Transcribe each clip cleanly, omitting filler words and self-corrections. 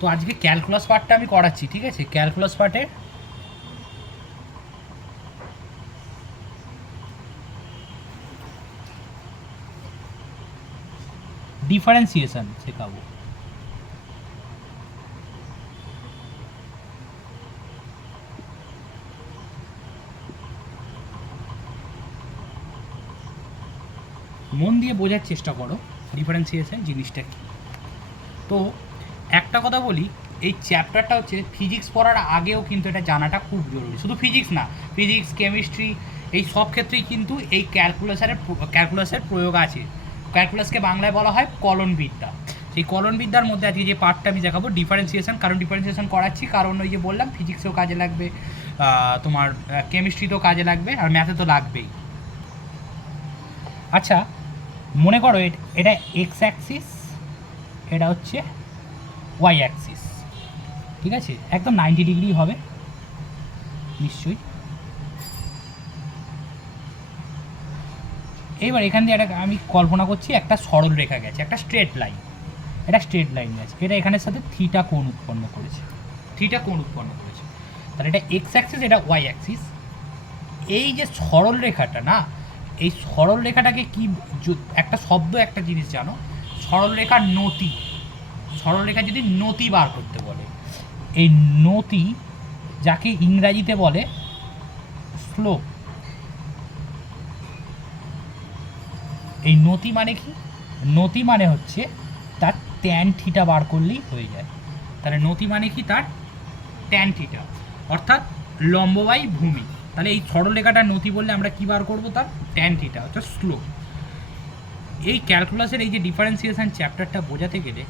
তো আজকে ক্যালকুলাস পার্টটা আমি করাচ্ছি, ঠিক আছে? ক্যালকুলাস পার্টে ডিফারেন্সিয়েশন শেখাবো। মন দিয়ে বোঝার চেষ্টা করো ডিফারেন্সিয়েশন জিনিসটা কী। তো একটা কথা বলি, এই চ্যাপ্টারটা হচ্ছে ফিজিক্স পড়ার আগেও কিন্তু এটা জানাটা খুব জরুরি। শুধু ফিজিক্স না, ফিজিক্স, কেমিস্ট্রি, এই সব ক্ষেত্রেই কিন্তু এই ক্যালকুলাসের প্রয়োগ আছে। ক্যালকুলাসকে বাংলায় বলা হয় কলনবিদ্যা। সেই কলনবিদ্যার মধ্যে আজকে যে পার্টটা আমি দেখাবো ডিফারেন্সিয়েশন, কারণ ডিফারেন্সিয়েশন করাচ্ছি কারণ ওই যে বললাম ফিজিক্সেও কাজে লাগবে, তোমার কেমিস্ট্রিতেও কাজে লাগবে, আর ম্যাথে তো লাগবেই। আচ্ছা, মনে করো এটা এক্স অ্যাক্সিস, এটা হচ্ছে ওয়াই অ্যাক্সিস, ঠিক আছে? একদম 90 ডিগ্রি হবে নিশ্চয়ই। এইবার এখান দিয়ে একটা আমি কল্পনা করছি একটা সরল রেখা গেছে, একটা স্ট্রেট লাইন, এটা স্ট্রেট লাইন গেছে, এটা এখানের সাথে থিটা কোণ উৎপন্ন করেছে, তাহলে এটা এক্স অ্যাক্সিস, এটা ওয়াই অ্যাক্সিস। এই যে সরল রেখাটা না, এই সরল রেখাটাকে কি একটা শব্দ, একটা জিনিস জানো, সরল রেখার নতি। সরল রেখা যদি নতি বার করতে বলে, এই নতি যাকে ইংরাজিতে বলে স্লোপ। এই নতি মানে কি? নতি মানে হচ্ছে তার ট্যান থিটা বার করলেই হয়ে যায়। তাহলে নতি মানে কি? তার ট্যান থিটা, অর্থাৎ লম্ব বাই ভূমি। তাহলে এই সরলরেখাটার নতি বললে আমরা কি বার করবো? তার ট্যান থিটা, অর্থাৎ স্লোপ। এই ক্যালকুলাসের এই যে ডিফারেন্সিয়েশন চ্যাপ্টারটা বোঝাতে গেলে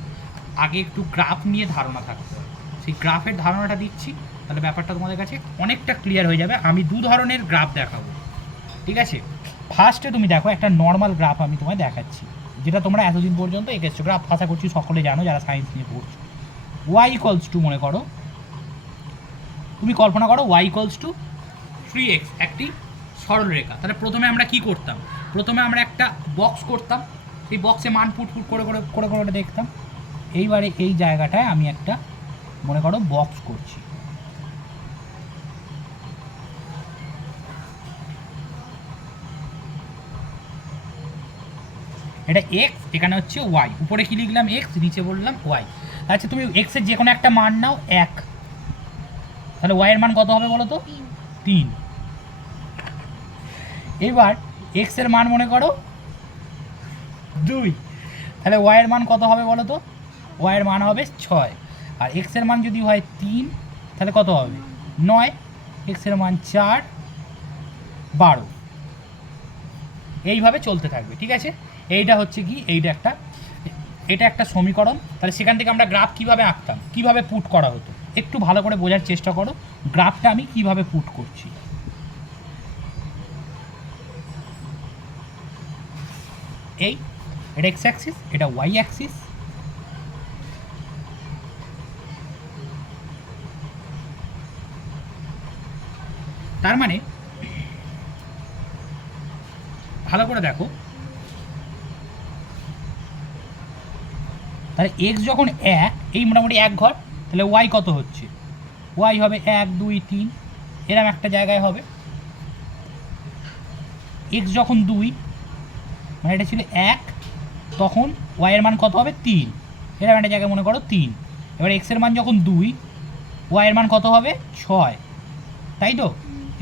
আগে একটু গ্রাফ নিয়ে ধারণা থাকতে হবে। সেই গ্রাফের ধারণাটা দিচ্ছি, তাহলে ব্যাপারটা তোমাদের কাছে অনেকটা ক্লিয়ার হয়ে যাবে। আমি দু ধরনের গ্রাফ দেখাবো, ঠিক আছে? ফার্স্টে তুমি দেখো একটা নর্মাল গ্রাফ আমি তোমায় দেখাচ্ছি, যেটা তোমরা এতদিন পর্যন্ত এঁকেছো। গ্রাফ আশা করছি সকলে জানো যারা সায়েন্স নিয়ে পড়ছো। ওয়াই ইকলস টু, মনে করো, তুমি কল্পনা করো ওয়াই ইকলস টু 3x, একটি সরলরেখা। তাহলে প্রথমে আমরা কি করতাম? প্রথমে আমরা একটা বক্স করতাম, সেই বক্সে মান পুট করে করে করে করে দেখতাম। এইবারে এই জায়গাটায় আমি একটা, মনে করো, বক্স করছি। এটা এক্স, এখানে হচ্ছে ওয়াই, উপরে কি লিখলাম? এক্স, নিচে বললাম ওয়াই। আচ্ছা, তুমি এক্সের যে কোনো একটা মান নাও 1, তাহলে ওয়াইয়ের মান কত হবে বলো তো? 3। এবার এক্সের মান মনে করো 2, তাহলে ওয়াইয়ের মান কত হবে বলো তো? ওয়াইয়ের মান হবে 6। আর এক্সের মান যদি হয় 3, তাহলে কত হবে? 9। এক্সের মান 4, 12। এইভাবে চলতে থাকবে, ঠিক আছে? এইটা হচ্ছে কি, এটা একটা সমীকরণ। তাহলে সেখান থেকে আমরা গ্রাফ কিভাবে আঁকতাম, কিভাবে পুট করা হতো, একটু ভালো করে বোঝার চেষ্টা করো গ্রাফটা আমি কিভাবে পুট করছি। এটা এক্স অ্যাক্সিস, এটা ওয়াই অ্যাক্সিস। তার মানে ভালো করে দেখো, তাহলে এক্স যখন 1, এই মোটামুটি 1 ঘর, তাহলে ওয়াই কত হচ্ছে? ওয়াই হবে 1, 2, 3, এরম একটা জায়গায় হবে। এক্স যখন 2, মানে এটা ছিল 1, তখন ওয়াইয়ের মান কত হবে? 3, এরম একটা জায়গায় মনে করো 3। এবার এক্সের মান যখন 2, ওয়াইয়ের মান কত হবে? 6, তাই তো?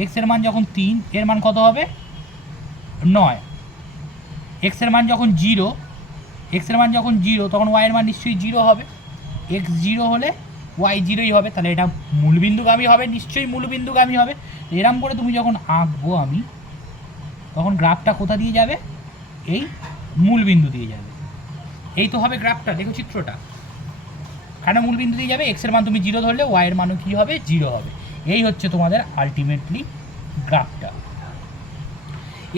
এক্সের মান যখন 3, এর মান কত হবে? 9। এক্সের মান যখন 0, তখন ওয়াইয়ের মান নিশ্চয়ই 0 হবে। এক্স 0 হলে ওয়াই 0ই হবে, তাহলে এটা মূলবিন্দুগামী হবে, নিশ্চয়ই মূলবিন্দুগামী হবে। এরম করে তুমি যখন আঁকবো আমি, তখন গ্রাফটা কোথা দিয়ে যাবে? এই মূলবিন্দু দিয়ে যাবে। এই তো হবে গ্রাফটা, দেখো চিত্রটা, কেন মূলবিন্দু দিয়ে যাবে? এক্সের মান তুমি 0 ধরলে ওয়াইয়ের মানও কী হবে? 0 হবে। এই হচ্ছে তোমাদের আলটিমেটলি গ্রাফটা।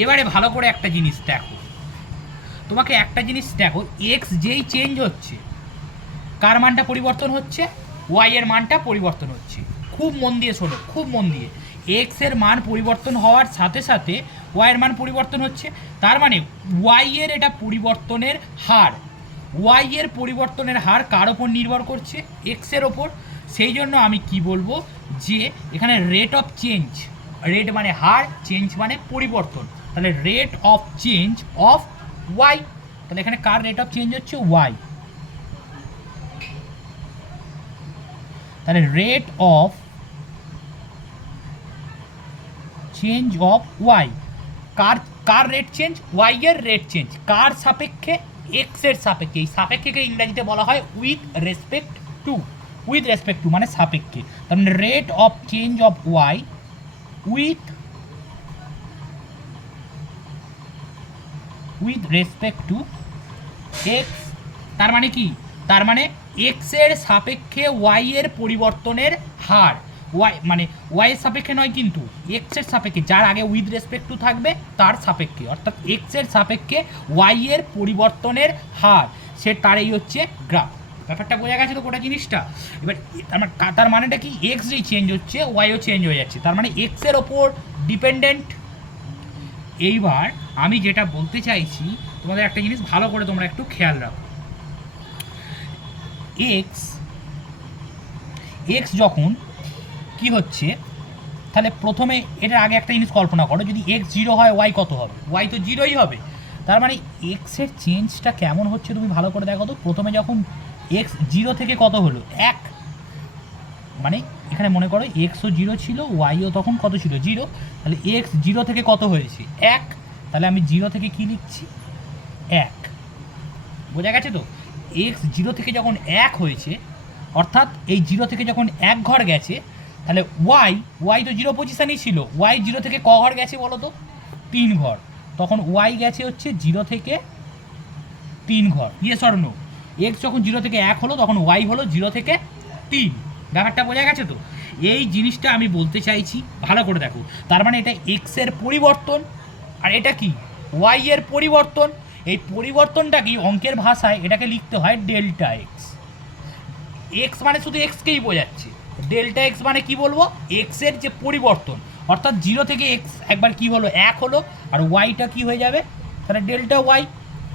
এবারে ভালো করে একটা জিনিস দেখো, তোমাকে একটা জিনিস দেখো, এক্স যেই চেঞ্জ হচ্ছে, কার মানটা পরিবর্তন হচ্ছে? ওয়াই এর মানটা পরিবর্তন হচ্ছে। খুব মন দিয়ে শোনো, খুব মন দিয়ে। এক্স এর মান পরিবর্তন হওয়ার সাথে সাথে ওয়াই এর মান পরিবর্তন হচ্ছে, তার মানে ওয়াই এর এটা পরিবর্তনের হার। ওয়াই এর পরিবর্তনের হার কার ওপর নির্ভর করছে? এক্সের ওপর। সেই জন্য আমি কি বলবো যে এখানে রেট অফ চেঞ্জ, রেট মানে হার, চেঞ্জ মানে পরিবর্তন, তাহলে rate of change of Y, তাহলে এখানে কার রেট অফ চেঞ্জ হচ্ছে? ওয়াই। তাহলে rate of change of Y, কার কার রেট চেঞ্জ? ওয়াই এর রেট চেঞ্জ কার সাপেক্ষে? এক্স এর সাপেক্ষে। এই সাপেক্ষেকে ইংরেজিতে বলা হয় with respect to, with respect to মানে সাপেক্ষে। তার মানে rate of change of Y with respect to X. তার মানে কি? তার মানে এক্স এর সাপেক্ষে ওয়াই এর পরিবর্তনের হার, ওয়াই মানে ওয়াই এর সাপেক্ষে নয় কিন্তু এক্স এর সাপেক্ষে, যার আগে উইথ রেসপেক্ট টু থাকবে তার সাপেক্ষে, অর্থাৎ এক্স এর সাপেক্ষে ওয়াই এর পরিবর্তনের হার, সে তার এই হচ্ছে গ্রাফ। ব্যাপারটা বোঝা গেছে তো গোটা জিনিসটা? এবার তার মানেটা কি? এক্স যেই চেঞ্জ হচ্ছে ওয়াইও চেঞ্জ হয়ে যাচ্ছে, তার মানে এক্স এর ওপর ডিপেন্ডেন্ট। এইবার আমি যেটা বলতে চাইছি তোমাদের একটা জিনিস ভালো করে তোমরা একটু খেয়াল রাখো। এক্স এক্স যখন কি হচ্ছে, তাহলে প্রথমে এটার আগে একটা জিনিস কল্পনা করো, যদি এক্স 0 হয় ওয়াই কত হবে? ওয়াই তো 0ই হবে। তার মানে এক্সের চেঞ্জটা কেমন হচ্ছে তুমি ভালো করে দেখো তো। প্রথমে যখন এক্স 0 থেকে কত হলো? 1, মানে এখানে মনে করো এক্সও 0 ছিল, ওয়াইও তখন কত ছিল? 0। তাহলে এক্স 0 থেকে কত হয়েছে? 1। তাহলে আমি 0 থেকে কি লিখছি? 1। বোঝা গেছে তো? এক্স 0 থেকে যখন 1 হয়েছে, অর্থাৎ এই 0 থেকে যখন 1 ঘর গেছে, তাহলে ওয়াই তো 0 পজিশানেই ছিল, ওয়াই 0 থেকে ক ঘর গেছে বলো তো? 3 ঘর। তখন ওয়াই গেছে হচ্ছে 0 থেকে 3 ঘর। Yes or no? এক্স যখন 0 থেকে 1 হলো তখন ওয়াই হলো 0 থেকে 3। ব্যাপারটা বোঝা গেছে তো? এই জিনিসটা আমি বলতে চাইছি, ভালো করে দেখো। তার মানে এটা এক্স এর পরিবর্তন, আর এটা কি? ওয়াই এর পরিবর্তন। এই পরিবর্তনটা কি অঙ্কের ভাষায় এটাকে লিখতে হয় ডেল্টা এক্স। এক্স মানে শুধু এক্সকেই বোঝাচ্ছে, ডেল্টা এক্স মানে কি বলবো? এক্স এর যে পরিবর্তন, অর্থাৎ 0 থেকে এক্স একবার কি হলো? 1 হলো, আর ওয়াইটা কি হয়ে যাবে? তাহলে ডেল্টা ওয়াই।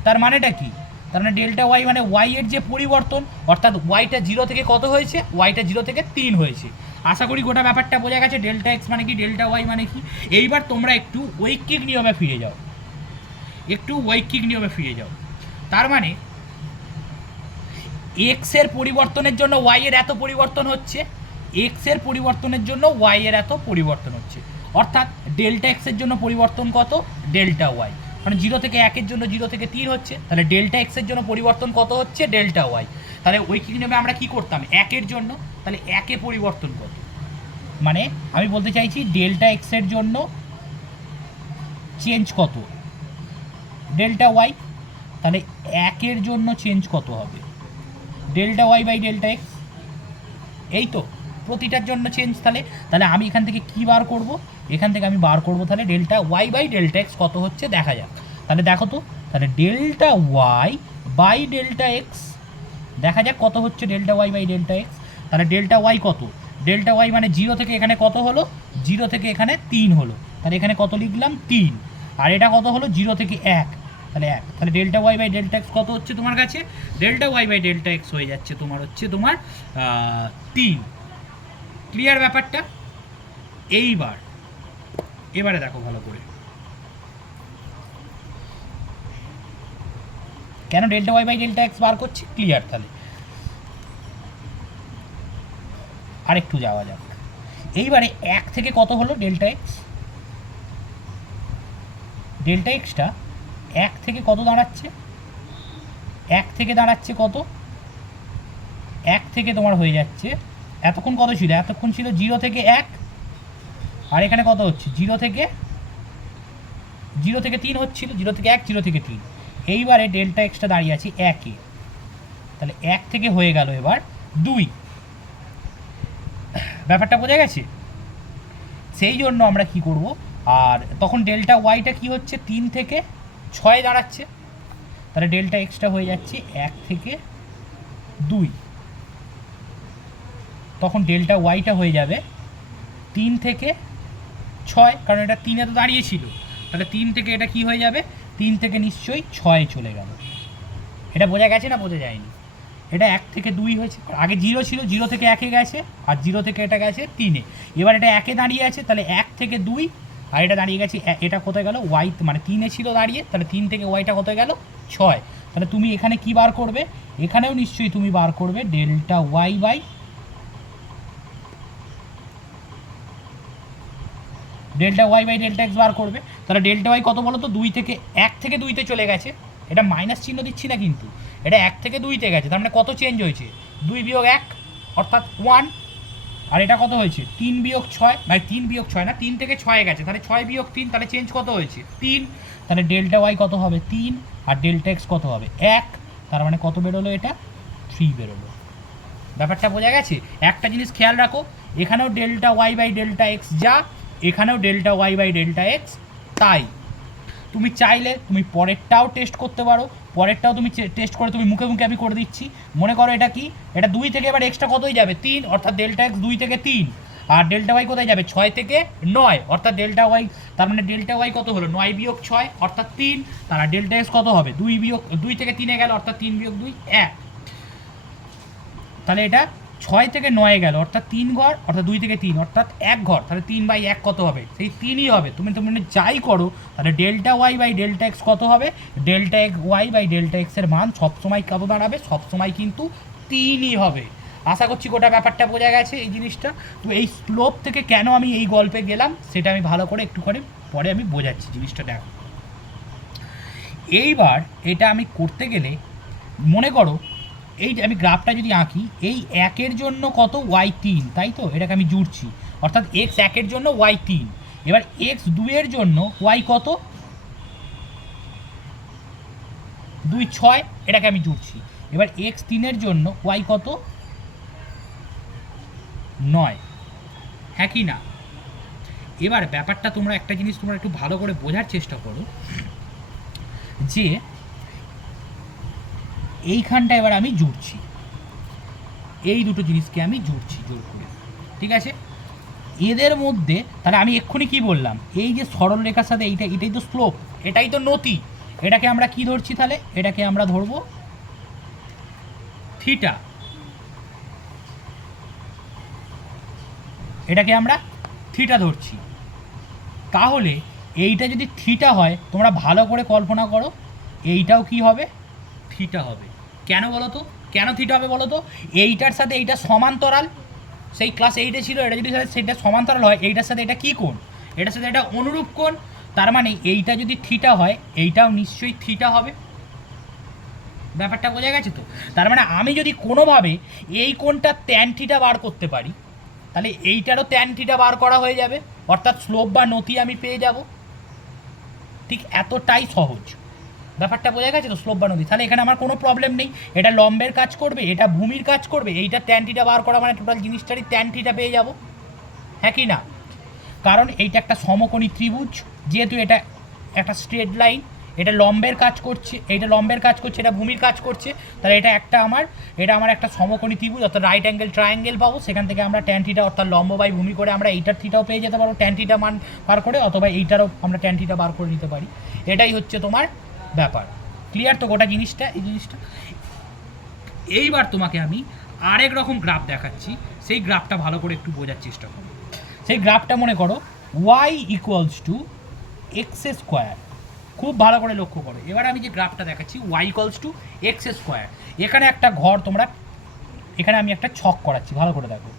তার মানেটা কি? তার মানে ডেল্টা ওয়াই মানে ওয়াই এর যে পরিবর্তন, অর্থাৎ ওয়াইটা 0 থেকে কত হয়েছে? ওয়াইটা 0 থেকে 3 হয়েছে। আশা করি গোটা ব্যাপারটা বোঝা গেছে, ডেল্টা এক্স মানে কি, ডেল্টা ওয়াই মানে কি। এইবার তোমরা একটু ঐকিক নিয়মে ফিরে যাও, একটু ঐকিক নিয়মে ফিরে যাও। তার মানে এক্স এর পরিবর্তনের জন্য ওয়াই এর এত পরিবর্তন হচ্ছে, এক্স এর পরিবর্তনের জন্য ওয়াই এর এত পরিবর্তন হচ্ছে, অর্থাৎ ডেল্টা এক্স এর জন্য পরিবর্তন কত? Delta Y. মানে 0 থেকে 1-এর জন্য 0 থেকে 3 হচ্ছে, তাহলে ডেল্টা এক্স এর জন্য পরিবর্তন কত হচ্ছে? Delta Y. তাহলে ঐকিক নিয়মে আমরা কি করতাম? 1-এর জন্য, তাহলে 1-এ পরিবর্তন কত? মানে আমি বলতে চাইছি ডেল্টা এক্স এর জন্য চেঞ্জ কত? Delta Y. তাহলে 1-এর জন্য চেঞ্জ কত হবে? Delta Y by delta X. এই তো প্রতিটার জন্য চেঞ্জ। তাহলে তাহলে আমি এখান থেকে কি বার করব? এখান থেকে আমি বার করব তাহলে delta Y by delta X কত হচ্ছে দেখা যাক। তাহলে দেখো তো, তাহলে delta Y by delta X দেখা যাক কত হচ্ছে delta Y by delta X. তাহলে ডেল্টা ওয়াই কত? ডেল্টা ওয়াই মানে 0 থেকে এখানে কত হলো? 0 থেকে এখানে 3 হলো, তাহলে এখানে কত লিখলাম? 3। আর এটা কত হলো? 0 থেকে 1, তাহলে 1। তাহলে delta Y by delta X কত হচ্ছে তোমার কাছে? Delta Y by delta X হয়ে যাচ্ছে তোমার হচ্ছে তোমার 3। ক্লিয়ার ব্যাপারটা? এবারে দেখো ভালো করে, কেন delta Y by delta X বার করছি? ক্লিয়ার? তাহলে আরেকটু যাওয়া যাক। এইবারে 1 থেকে কত হলো ডেল্টা এক্স? ডেল্টা এক্সটা 1 থেকে কত দাঁড়াচ্ছে? 1 থেকে দাঁড়াচ্ছে কত? 1 থেকে তোমার হয়ে যাচ্ছে, এতক্ষণ কত ছিল? এতক্ষণ ছিল 0 থেকে 1, আর এখানে কত হচ্ছে? 0 থেকে 3 হচ্ছিল, 0 থেকে 1, 0 থেকে 3। এইবারে ডেল্টা এক্সটা দাঁড়িয়ে আছে 1-এ, তাহলে 1 থেকে হয়ে গেল এবার 2। ব্যাপারটা বোঝা গেছে? সেই জন্য আমরা কি করব, আর তখন ডেল্টা ওয়াইটা কি হচ্ছে? 3 থেকে 6 দাঁড়াচ্ছে, তাহলে ডেল্টা এক্সটা হয়ে যাচ্ছে 1 থেকে 2। তখন ডেল্টা ওয়াইটা হয়ে যাবে 3 থেকে 6, কারণ এটা 3-এ তো দাঁড়িয়েছিল, তাহলে 3 থেকে এটা কি হয়ে যাবে? 3 থেকে নিশ্চয়ই 6 চলে গেল। এটা বোঝা গেছে না বোঝা যায়নি? এটা 1 থেকে 2 হয়েছে, আগে 0 ছিল, 0 থেকে 1-এ গেছে, আর 0 থেকে এটা গেছে 3-এ। এবার এটা 1-এ দাঁড়িয়ে আছে, তাহলে 1 থেকে 2, আর এটা দাঁড়িয়ে গেছে, এটা কোথায় গেল? ওয়াই, মানে 3-এ ছিল দাঁড়িয়ে, তাহলে 3 থেকে ওয়াইটা কোথায় গেল? 6। তাহলে তুমি এখানে কি বার করবে? এখানেও নিশ্চয়ই তুমি বার করবে delta Y by delta X বার করবে। তাহলে ডেল্টা ওয়াই কত বলো তো? 2 থেকে 1 থেকে 2-তে চলে গেছে, এটা মাইনাস চিহ্ন দিচ্ছি না কিন্তু, এটা 1 থেকে 2-তে গেছে, তার মানে কত চেঞ্জ হয়েছে? 2 বিয়োগ 1 অর্থাৎ 1, আর এটা কত হয়েছে? 3 বিয়োগ 6, মানে 3 বিয়োগ 6 না, 3 থেকে 6-এ গেছে, তাহলে 6 বিয়োগ 3, তাহলে চেঞ্জ কত হয়েছে? 3। তাহলে ডেল্টা ওয়াই কত হবে? 3, আর ডেল্টা এক্স কত হবে? 1, তার মানে কত বেরোলো? এটা 3 বেরোলো। ব্যাপারটা বোঝা গেছে? একটা জিনিস খেয়াল রাখো, এখানেও delta Y by delta X যা, এখানেও delta Y by delta X তাই। তুমি চাইলে তুমি পরেরটাও টেস্ট করতে পারো, পরেরটাও তুমি টেস্ট করে তুমি মুখে মুখে আমি করে দিচ্ছি। মনে করো এটা কি? এটা 2 থেকে এবার এক্সট্রা কতই যাবে? 3, অর্থাৎ ডেল্টা এক্স 2 থেকে 3, আর ডেল্টা ওয়াই কোথায় যাবে? 6 থেকে 9, অর্থাৎ ডেল্টা ওয়াই, তার মানে ডেল্টা ওয়াই কত হলো? 9 বিয়োগ 6 অর্থাৎ 3, তাহলে ডেল্টা এক্স কত হবে? 2 থেকে 3-এ গেল, অর্থাৎ 3 বিয়োগ 2 1। তাহলে এটা 6 থেকে 9-এ গেল, অর্থাৎ 3 ঘর, অর্থাৎ 2 থেকে 3 অর্থাৎ 1 ঘর, তাহলে 3/1 কত হবে? সেই 3ই হবে। তুমি যাই করো, তাহলে delta Y by delta X কত হবে? Delta X Y by delta এক্সের মান সবসময় কত দাঁড়াবে? সবসময় কিন্তু 3ই হবে। আশা করছি গোটা ব্যাপারটা বোঝা গেছে এই জিনিসটা। তো এই স্লোপ থেকে কেন আমি এই গল্পে গেলাম সেটা আমি ভালো করে একটু করে পরে আমি বোঝাচ্ছি জিনিসটা। দেখো, এইবার এটা আমি করতে গেলে মনে করো এই আমি গ্রাফটা যদি আঁকি, এই 1-এর জন্য কত? ওয়াই 3, তাই তো? এটাকে আমি জুড়ছি, অর্থাৎ এক্স 1-এর জন্য ওয়াই 3। এবার এক্স 2-এর জন্য ওয়াই কত? 2 6, এটাকে আমি জুড়ছি। এবার এক্স 3-এর জন্য ওয়াই কত? 9, হ্যাঁ কি না? এবার ব্যাপারটা তোমরা একটা জিনিস তোমরা একটু ভালো করে বোঝার চেষ্টা করো, যে এইখানটা এবার আমি জুড়ছি, এই দুটো জিনিসকে আমি জুড়ছি জোর করে, ঠিক আছে? এদের মধ্যে তাহলে আমি এক্ষুনি কি বললাম? এই যে সরল রেখার সাথে এটাই তো স্লোপ, এটাই তো নতি। এটাকে আমরা কি ধরছি তাহলে? এটাকে আমরা ধরবো থিটা, এটাকে আমরা থিটা ধরছি। তাহলে এইটা যদি থিটা হয়, তোমরা ভালো করে কল্পনা করো, এইটাও কি হবে? থিটা হবে। কেন বলো তো? কেন থিটা হবে বলো তো? এইটার সাথে এইটা সমান্তরাল, সেই ক্লাস 8-এ ছিল, এটা যদি সেটা সমান্তরাল হয়, এইটার সাথে এটা কী কোণ? এটার সাথে এটা অনুরূপ কোণ। তার মানে এইটা যদি থিটা হয়, এইটাও নিশ্চয়ই থিটা হবে। ব্যাপারটা বোঝা গেছে তো? তার মানে আমি যদি কোনোভাবে এই কোণটা ট্যান থিটা বার করতে পারি, তাহলে এইটারও ট্যান থিটা বার করা হয়ে যাবে, অর্থাৎ স্লোপ বা নতি আমি পেয়ে যাব। ঠিক এতটাই সহজ। ব্যাপারটা বোঝা গেছে তো? স্লোপ বা নতি, তাহলে এখানে আমার কোনো প্রবলেম নেই। এটা লম্বের কাজ করবে, এটা ভূমির কাজ করবে, এইটা ট্যান থিটা বার করা মানে টোটাল জিনিসটারই ট্যান থিটা পেয়ে যাব, হ্যাঁ কি না? কারণ এইটা একটা সমকোণী ত্রিভুজ, যেহেতু এটা একটা স্ট্রেট লাইন, এটা লম্বের কাজ করছে, এইটা লম্বের কাজ করছে, এটা ভূমির কাজ করছে, তাহলে এটা আমার একটা সমকোণী ত্রিভুজ, অর্থাৎ রাইট অ্যাঙ্গেল ট্রায়াঙ্গেল পাবো। সেখান থেকে আমরা ট্যান থিটা অর্থাৎ লম্ব বাই ভূমি করে আমরা এইটার থিটাও পেয়ে যেতে পারো, ট্যান থিটা মান বার করে, অথবা এইটারও আমরা ট্যান থিটা বার করে নিতে পারি। এটাই হচ্ছে তোমার ব্যাপার। ক্লিয়ার তো গোটা জিনিসটা? এই জিনিসটা এইবার তোমাকে আমি আরেক রকম গ্রাফ দেখাচ্ছি, সেই গ্রাফটা ভালো করে একটু বোঝার চেষ্টা করো। সেই গ্রাফটা মনে করো y equals to x square. খুব ভালো করে লক্ষ্য করো, এবার আমি যে গ্রাফটা দেখাচ্ছি y equals to x square, এখানে একটা ঘর তোমরা, এখানে আমি একটা ছক করাচ্ছি, ভালো করে দেখো।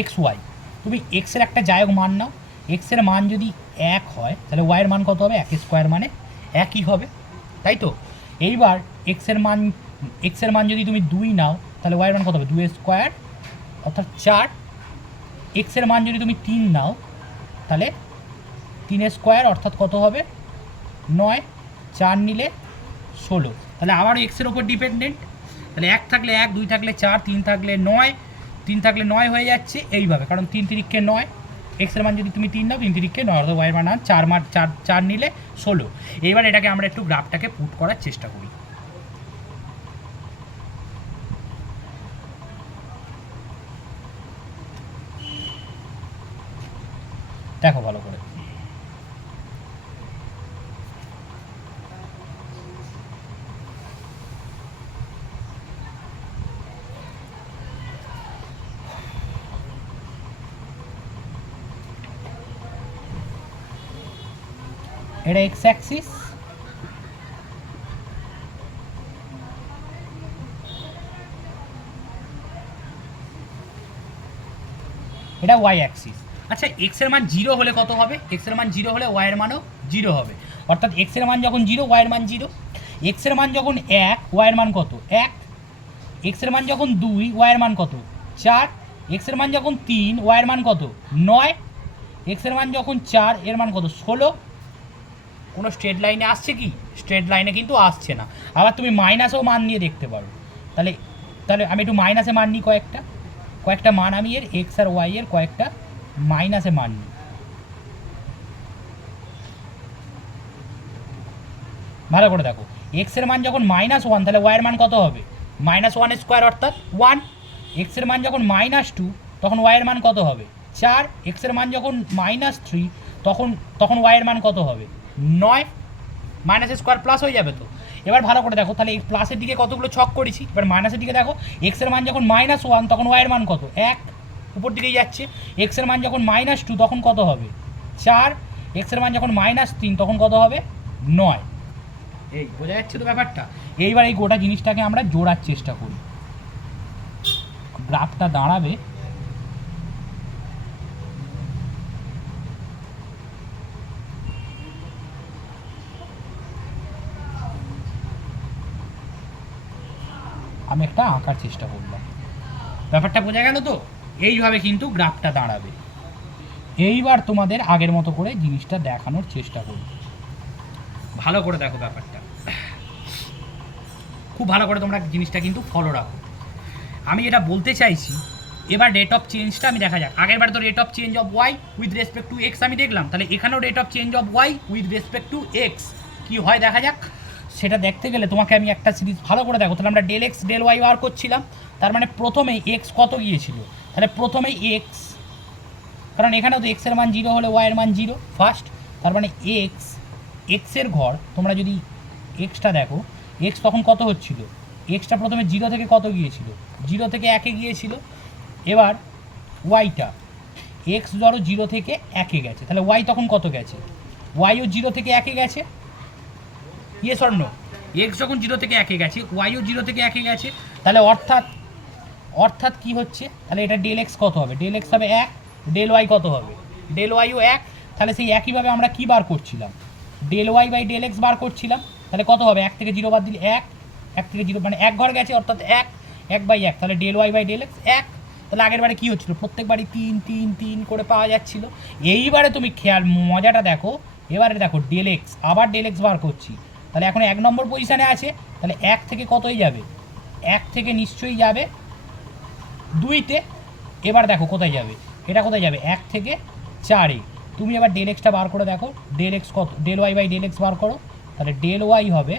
এক্স ওয়াই, তুমি এক্সের একটা যায়ক মান নাও, এক্সের মান যদি 1 হয়, তাহলে ওয়াইয়ের মান কত হবে? 1 স্কোয়ার মানে 1ই হবে, তাই তো? এইবার এক্সের মান যদি তুমি 2 নাও, তাহলে ওয়াইয়ের মান কত হবে? 2 স্কোয়ার অর্থাৎ 4। এক্সের মান যদি তুমি 3 নাও, তাহলে 3 স্কোয়ার অর্থাৎ কত হবে? 9। 4 নিলে 16, তাহলে আবারও এক্সের ওপর ডিপেন্ডেন্ট। তাহলে 1 থাকলে 1, 2 থাকলে 4, 3 থাকলে 9, 3 থাকলে 9 হয়ে যাচ্ছে এইভাবে, কারণ 3 তিরিক্ষে 9। এক্সের মান যদি তুমি 3 নাও, 3 তিরিক্ষে 9, অর্থাৎ ওয়াইয়ের মান 4 নিলে 16। এইবার এটাকে আমরা একটু গ্রাফটাকে পুট করার চেষ্টা করি। দেখো ভালো করে, এটা এক্স অ্যাক্সিস, এটা ওয়াই অ্যাক্সিস। আচ্ছা এক্স এর মান 0 হলে কত হবে? এক্স এর মান 0 হলে ওয়াই এর মানও 0 হবে, অর্থাৎ এক্স এর মান যখন 0 ওয়াই এর মান 0। এক্স এর মান যখন 1 ওয়াই এর মান কত? 1। এক্স এর মান যখন 2 ওয়াই এর মান কত? 4। এক্স এর মান যখন 3 ওয়াই এর মান কত? 9। এক্স এর মান যখন 4 এর মান কত? 16। কোনো স্ট্রেট লাইনে আসছে কি? স্ট্রেট লাইনে কিন্তু আসছে না। আবার তুমি মাইনাসেও মান নিয়ে দেখতে পারো। তাহলে তাহলে আমি একটু মাইনাসে মান নিই, কয়েকটা মান আমি এর এক্স আর ওয়াই এর কয়েকটা মাইনাসে মান নিই। ভালো করে দেখো, এক্স এর মান যখন -1 তাহলে ওয়াই এর মান কত হবে? -1 স্কোয়ার অর্থাৎ 1। এক্স এর মান যখন -2 তখন ওয়াই এর মান কত হবে? 4। এক্স এর মান যখন -3 তখন ওয়াই এর মান কত হবে? 9। মাইনাস স্কোয়ার প্লাস হয়ে যাবে তো। এবার ভালো করে দেখো, তাহলে এই প্লাসের দিকে কতগুলো ছক করেছি, এবার মাইনাসের দিকে দেখো। এক্স এর মান যখন -1 তখন ওয়াই এর মান কত? 1, উপর দিকেই যাচ্ছে। এক্স এর মান যখন -2 তখন কত হবে? 4। এক্স এর মান যখন -3 তখন কত হবে? 9। এই বোঝা যাচ্ছে তো ব্যাপারটা। এইবার এই গোটা জিনিসটাকে আমরা জোড়ার চেষ্টা করি। গ্রাফটা দাঁড়াবে আমি একটা আঁকার চেষ্টা করলাম, ব্যাপারটা বোঝা গেল তো। এইভাবে কিন্তু গ্রাফটা দাঁড়াবে। এইবার তোমাদের আগের মতো করে জিনিসটা দেখানোর চেষ্টা করি। ভালো করে দেখো ব্যাপারটা, খুব ভালো করে তোমরা জিনিসটা কিন্তু ফলো রাখো। আমি যেটা বলতে চাইছি, এবার রেট অফ চেঞ্জটা আমি দেখা যাক। আগের বার তো rate of change of Y with respect to X আমি দেখলাম, তাহলে এখানেও rate of change of Y with respect to X কী হয় দেখা যাক। সেটা দেখতে গেলে তোমাকে আমি একটা সিরিজ ভালো করে দেখো। তাহলে আমরা del x del y bar করছিলাম, তার মানে প্রথমেই এক্স কত গিয়েছিল? তাহলে প্রথমেই এক্স, কারণ এখানেও তো এক্সের মান 0 হলে ওয়াইয়ের মান 0 ফার্স্ট, তার মানে এক্সের ঘর তোমরা যদি এক্সটা দেখো, এক্স তখন কত হচ্ছিল? এক্সটা প্রথমে 0 থেকে কত গিয়েছিল? 0 থেকে 1-এ গিয়েছিল। এবার ওয়াইটা এক্স ধরো 0 থেকে 1-এ গেছে, তাহলে ওয়াই তখন কত গেছে? ওয়াইও 0 থেকে 1-এ গেছে। ইয়ে স্বর্ণ, এক্স যখন 0 থেকে 1-এ গেছে, ওয়াইও 0 থেকে 1-এ গেছে, তাহলে অর্থাৎ কি হচ্ছে? তাহলে এটা ডেল এক্স কত হবে? ডেল এক্স হবে 1, ডেল ওয়াই কত হবে? ডেল ওয়াইও 1। তাহলে সেই একইভাবে আমরা কী বার করছিলাম? Del Y by del X বার করছিলাম। তাহলে কত হবে? 1 থেকে 0 বাদ দিলে 1, 1 থেকে 0 মানে 1 ঘর গেছে, অর্থাৎ 1/1। তাহলে del Y by del X 1। তাহলে আগের বারে কী হচ্ছিলো? প্রত্যেকবারই 3 3 3 করে পাওয়া যাচ্ছিলো। এইবারে তুমি খেয়াল মজাটা দেখো, এবারে দেখো ডেল এক্স, আবার ডেল এক্স বার করছি। তাহলে এখন 1 নম্বর পজিশানে আছে, তাহলে 1 থেকে কতই যাবে? 1 থেকে নিশ্চয়ই যাবে 2-তে। এবার দেখো কোথায় যাবে, এটা কোথায় যাবে? 1 থেকে 4-এ। তুমি এবার ডেল এক্সটা বার করে দেখো, ডেল এক্স কত? Del Y by del X বার করো। তাহলে ডেল ওয়াই হবে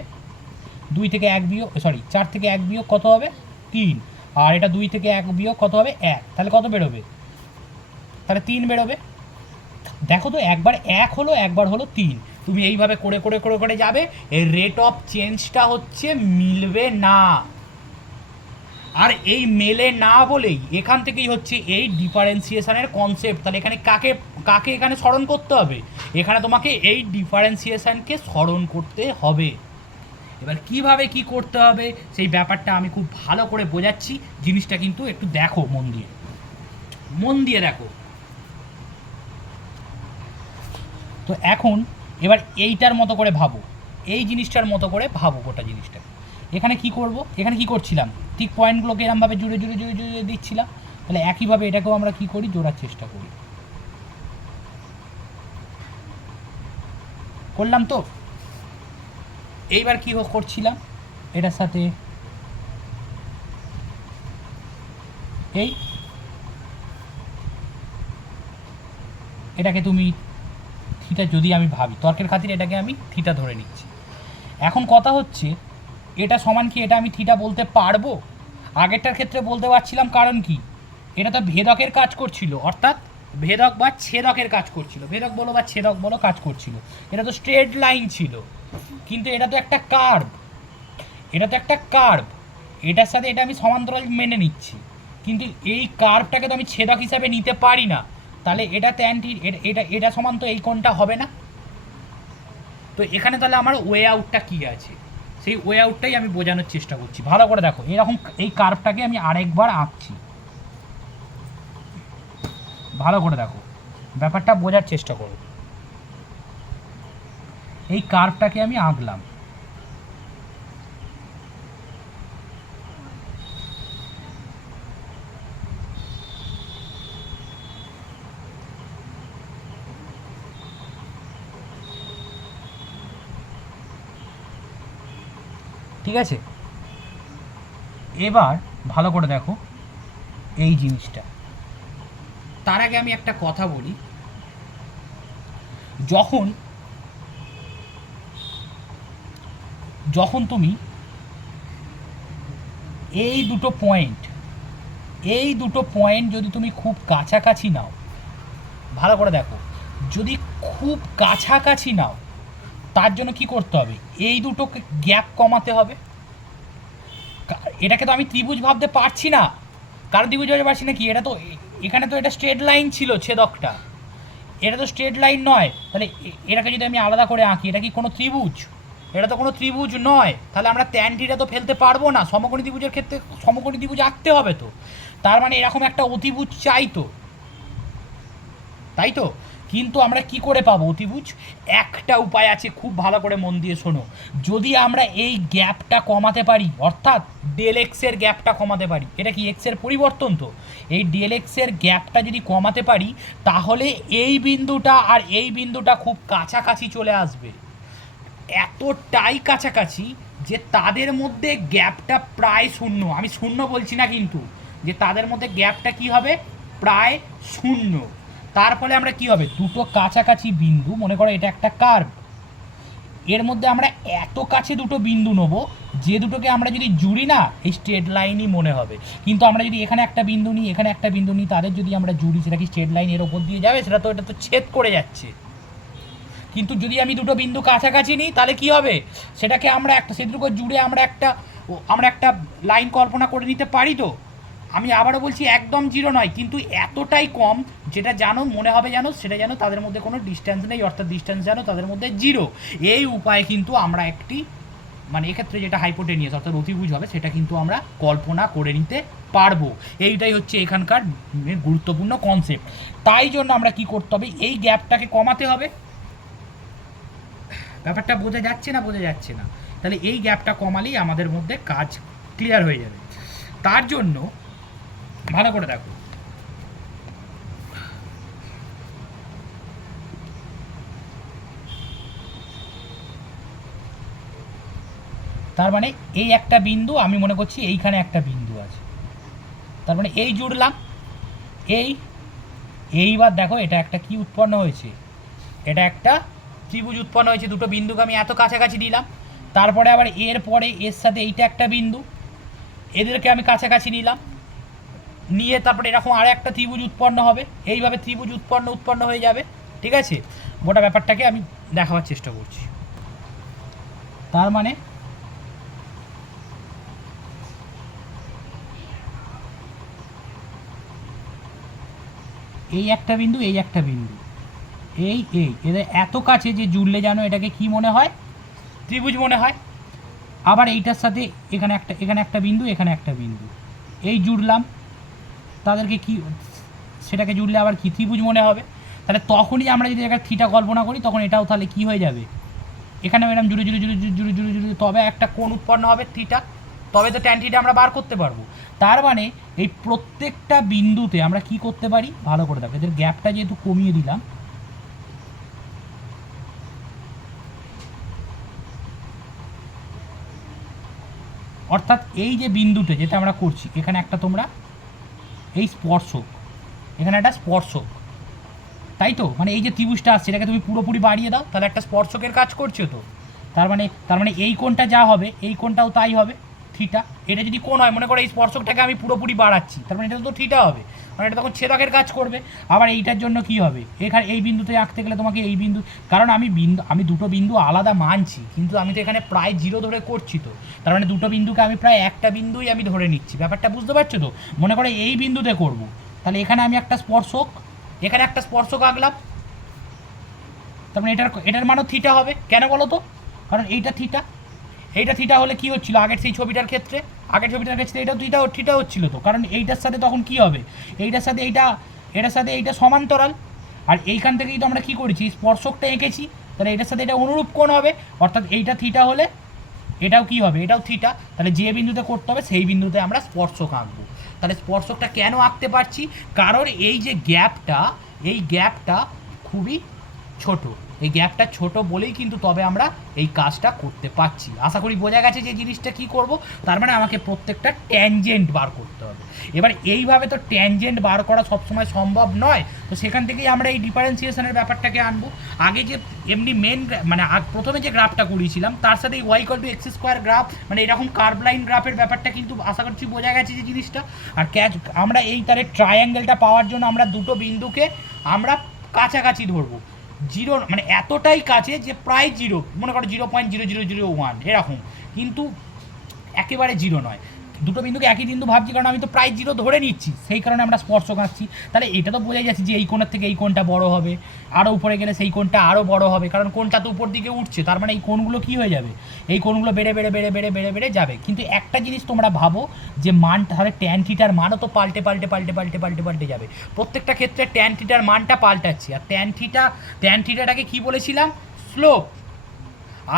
2 থেকে 1 বিয়োগ, 4 থেকে 1 বিয়োগ কত হবে? 3। আর এটা 2 থেকে 1 বিয়োগ কত হবে? 1। তাহলে কত বেরোবে? তাহলে 3 বেরোবে। দেখো তো, একবার 1 হলো, একবার হলো 3। তুমি এইভাবে করে করে করে করে যাবে, এই রেট অফ চেঞ্জটা হচ্ছে মিলবে না। আর এই মেলে না বলেই এখান থেকেই হচ্ছে এই ডিফারেন্সিয়েশনের কনসেপ্ট। তাহলে এখানে কাকে এখানে স্মরণ করতে হবে? এখানে তোমাকে এই ডিফারেন্সিয়েশনকে স্মরণ করতে হবে। এবার কিভাবে কি করতে হবে সেই ব্যাপারটা আমি খুব ভালো করে বোঝাচ্ছি, জিনিসটা কিন্তু একটু দেখো মন দিয়ে দেখো। তো এখন এবার এইটার মতো করে ভাবো, এই জিনিসটার মতো করে ভাবো গোটা জিনিসটা। এখানে কি করব? এখানে কি করছিলাম? ঠিক পয়েন্টগুলোকে এরমভাবে জুড়ে জুড়ে জুড়ে জুড়ে দিচ্ছিলাম। তাহলে একইভাবে এটাকেও আমরা কি করি? জোড়ার চেষ্টা করি। করলাম তো। এইবার কি করছিলাম? এটার সাথে এটাকে তুমি থিটা, যদি আমি ভাবি তর্কের খাতিরে এটাকে আমি থিটা ধরে নিচ্ছি। এখন কথা হচ্ছে, এটা সমান কি এটা আমি থিটা বলতে পারবো? আগেরটার ক্ষেত্রে বলতে পারছিলাম, কারণ কি? এটা তো ভেদকের কাজ করছিল, অর্থাৎ ভেদক বা ছেদকের কাজ করছিল, ভেদক বলো বা ছেদক বলো কাজ করছিল। এটা তো স্ট্রেট লাইন ছিল, কিন্তু এটা তো একটা কার্ভ, এটা তো একটা কার্ভ, এটার সাথে এটা আমি সমান্তরাল মেনে নিচ্ছি, কিন্তু এই কার্ভটাকে তো আমি ছেদক হিসাবে নিতে পারি না, তাহলে এটা ট্যানটি এটা এটা সমান তো এই কোণটা হবে না। তো এখানে তাহলে আমার ওয়ে আউটটা কী আছে, সেই ওয়ে আউটটাই আমি বোঝানোর চেষ্টা করছি। ভালো করে দেখো, এরকম এই কার্ভটাকে আমি আরেকবার আঁকছি, ভালো করে দেখো, ব্যাপারটা বোঝার চেষ্টা করো। এই কার্ভটাকে আমি আঁকলাম, ঠিক আছে? এবার ভালো করে দেখো এই জিনিসটা। তার আগে আমি একটা কথা বলি, যখন যখন তুমি এই দুটো পয়েন্ট, এই দুটো পয়েন্ট যদি তুমি খুব কাছাকাছি নাও, ভালো করে দেখো, যদি খুব কাছাকাছি নাও, তার জন্য কি করতে হবে, এই দুটোকে গ্যাপ কমাতে হবে। এটাকে তো আমি ত্রিভুজ ভাবতে পারছি না, কারণ ত্রিভুজ ভাবতে পারছি না কি, এটা তো এখানে তো এটা স্ট্রেট লাইন ছিল ছেদকটা, এটা তো স্ট্রেট লাইন নয়, তাহলে এটাকে যদি আমি আলাদা করে আঁকি, এটা কি কোনো ত্রিভুজ? এটা তো কোনো ত্রিভুজ নয়, তাহলে আমরা ট্যান থিটা তো ফেলতে পারবো না। সমকোণী ত্রিভুজের ক্ষেত্রে সমকোণী ত্রিভুজ আঁকতে হবে তো, তার মানে এরকম একটা অতিভুজ চাই তো, তাই তো? কিন্তু আমরা কি করে পাবো অতিভুজ? একটা উপায় আছে, খুব ভালো করে মন দিয়ে শোনো। যদি আমরা এই গ্যাপটা কমাতে পারি, অর্থাৎ ডেল এক্সের গ্যাপটা কমাতে পারি, এটা কি এক্সের পরিবর্তন তো, এই ডেল এক্সের গ্যাপটা যদি কমাতে পারি, তাহলে এই বিন্দুটা আর এই বিন্দুটা খুব কাছাকাছি চলে আসবে, এতটাই কাছাকাছি যে তাদের মধ্যে গ্যাপটা প্রায় শূন্য। আমি শূন্য বলছি না কিন্তু, যে তাদের মধ্যে গ্যাপটা কি হবে, প্রায় শূন্য। তার ফলে আমরা কি হবে, দুটো কাছাকাছি বিন্দু, মনে করো এটা একটা কার্ভ, এর মধ্যে আমরা এত কাছে দুটো বিন্দু নেব, যে দুটোকে আমরা যদি জুড়ি না, এই স্ট্রেট লাইনই মনে হবে। কিন্তু আমরা যদি এখানে একটা বিন্দু নিই, এখানে একটা বিন্দু নিই, তাদের যদি আমরা জুড়ি, সেটা কি স্ট্রেট লাইন এর ওপর দিয়ে যাবে? সেটা তো, এটা তো ছেদ করে যাচ্ছে। কিন্তু যদি আমি দুটো বিন্দু কাছাকাছি নিই, তাহলে কি হবে, সেটাকে আমরা একটা, সে দুটো জুড়ে আমরা একটা লাইন কল্পনা করে নিতে পারি তো। আমি আবারও বলছি, একদম জিরো নয়, কিন্তু এতটাই কম যেটা জানো মনে হবে জানো, সেটা জানো তাদের মধ্যে কোনো ডিস্ট্যান্স নেই, অর্থাৎ ডিস্ট্যান্স জানো তাদের মধ্যে জিরো। এই উপায়ে কিন্তু আমরা একটি, মানে এক্ষেত্রে যেটা হাইপোটেনিয়াস অর্থাৎ অতিভুজ হবে, সেটা কিন্তু আমরা কল্পনা করে নিতে পারবো। এইটাই হচ্ছে এখানকার গুরুত্বপূর্ণ কনসেপ্ট। তাই জন্য আমরা কি করতে হবে, এই গ্যাপটাকে কমাতে হবে। ব্যাপারটা বোঝা যাচ্ছে না? বোঝা যাচ্ছে না? তাহলে এই গ্যাপটা কমালেই আমাদের মধ্যে কাজ ক্লিয়ার হয়ে যাবে। তার জন্য ভালো করে দেখো, তার মানে এই একটা বিন্দু, আমি মনে করছি এইখানে একটা বিন্দু আছে, তার মানে এই জুড়লাম, এইবার দেখো এটা একটা কি উৎপন্ন হয়েছে, এটা একটা ত্রিভুজ উৎপন্ন হয়েছে। দুটো বিন্দুকে আমি এত কাছাকাছি দিলাম, তারপরে আবার এর পরে এর সাথে এইটা একটা বিন্দু, এদেরকে আমি কাছাকাছি নিলাম, নিয়ে তারপরে এরকম আর একটা ত্রিভুজ উৎপন্ন হবে, এইভাবে ত্রিভুজ উৎপন্ন হয়ে যাবে। ঠিক আছে, গোটা ব্যাপারটাকে আমি দেখাবার চেষ্টা করছি। তার মানে এই একটা বিন্দু, এই একটা বিন্দু, এদের এত কাছে যে জুড়লে জানো এটাকে কি মনে হয়, ত্রিভুজ মনে হয়। আবার এইটার সাথে এখানে একটা বিন্দু, এখানে একটা বিন্দু, এই জুড়লাম, তাদেরকে কি, সেটাকে জুড়লে আবার কি ত্রিভুজ মনে হবে। তাহলে তখনই আমরা যদি একটা থিটা কল্পনা করি, তখন এটাও তাহলে কি হয়ে যাবে, এখানে এরকম জুড়ে জুড়ে জুড়ে জুড়ে জুড়ে জুড়ে, তবে একটা কোণ উৎপন্ন হবে থিটা, তবে তো ট্যান থিটা আমরা বার করতে পারবো। তার মানে এই প্রত্যেকটা বিন্দুতে আমরা কি করতে পারি, ভালো করে দেখো, এদের গ্যাপটা যেহেতু কমিয়ে দিলাম, অর্থাৎ এই যে বিন্দুতে যেটা আমরা করছি, এখানে একটা তোমরা এই স্পর্শক, এখানে একটা স্পর্শক, তাই তো, মানে এই যে ত্রিভুজটা আসছে এটাকে তুমি পুরোপুরি বাড়িয়ে দাও, তাহলে একটা স্পর্শকের কাজ করছো তো। তার মানে এই কোণটা যা হবে, এই কোণটাও তাই হবে, থিটা। এটা যদি কোণ হয়, মনে করো এই স্পর্শকটাকে আমি পুরোপুরি বাড়াচ্ছি, তার মানে এটা তো থিটা হবে, মানে এটা তখন ছেদকের কাজ করবে। আবার এইটার জন্য কি হবে, এখানে এই বিন্দুতে আঁকতে গেলে তোমাকে এই বিন্দু, কারণ আমি দুটো বিন্দু আলাদা মানছি, কিন্তু আমি তো এখানে প্রায় 0 ধরে করছি, তো তার মানে দুটো বিন্দুকে আমি প্রায় একটা বিন্দুই আমি ধরে নিচ্ছি। ব্যাপারটা বুঝতে পারছো তো? মনে করো এই বিন্দুতে করব, তাহলে এখানে আমি একটা স্পর্শক আঁকলাম, তার মানে এটার মানও থিটা হবে। কেন বলো তো? কারণ এইটা থিটা হলে কি হচ্ছিল আগের সেই ছবিটার ক্ষেত্রে, এইটাও থিটা হচ্ছিল, তো কারণ এইটার সাথে তখন কি হবে, এটার সাথে এইটা সমান্তরাল, আর এইখান থেকেই তো আমরা কি করেছি, স্পর্শকটা এঁকেছি, তাহলে এটার সাথে এটা অনুরূপ কোণ হবে, অর্থাৎ এইটা থিটা হলে এটাও কি হবে, এটাও থিটা। তাহলে যে বিন্দুতে করতে হবে সেই বিন্দুতে আমরা স্পর্শক আঁকবো। তাহলে স্পর্শকটা কেন আঁকতে পারছি, কারণ এই যে গ্যাপটা খুবই ছোট, এই গ্যাপটা ছোট বলেই কিন্তু তবে আমরা এই কাজটা করতে পারছি। আশা করি বোঝা গেছে যে জিনিসটা কি করব। তার মানে আমাকে প্রত্যেকটা ট্যানজেন্ট বার করতে হবে। এবার এইভাবে তো ট্যানজেন্ট বার করা সবসময় সম্ভব নয়, তো সেখান থেকেই আমরা এই ডিফারেন্সিয়েশনের ব্যাপারটাকে আনবো। আগে যে এমনি মানে প্রথমে যে গ্রাফটা করিয়েছিলাম তার সাথে এই y=x² গ্রাফ, মানে এরকম কার্ভ লাইন গ্রাফের ব্যাপারটা কিন্তু আশা করছি বোঝা গেছে যে জিনিসটা। আর আমরা এই তারে ট্রায়াঙ্গেলটা পাওয়ার জন্য আমরা দুটো বিন্দুকে আমরা কাছাকাছি ধরবো, 0 মানে এতটাই কাছে যে প্রায় 0, মনে করো 0.0001 এরকম, কিন্তু একেবারে 0 নয়। দুটো বিন্দুকে একই বিন্দু ভাবছি কারণ আমি তো প্রায় 0 ধরে নিচ্ছি, সেই কারণে আমরা স্পর্শক আঁকছি। তাহলে এটা তো বোঝাই যাচ্ছে যে এই কোণের থেকে এই কোণটা বড় হবে, আরও উপরে গেলে সেই কোণটা আরও বড় হবে, কারণ কোণটা তো উপর দিকে উঠছে, তার মানে এই কোণগুলো কী হয়ে যাবে, এই কোণগুলো বেড়ে যাবে। কিন্তু একটা জিনিস তোমরা ভাবো যে মান, তাহলে ট্যান থিটার মানও তো পাল্টে যাবে, প্রত্যেকটা ক্ষেত্রে ট্যান থিটার মানটা পাল্টাচ্ছে। আর ট্যান থিটাটাকে কী বলেছিলাম, স্লোপ।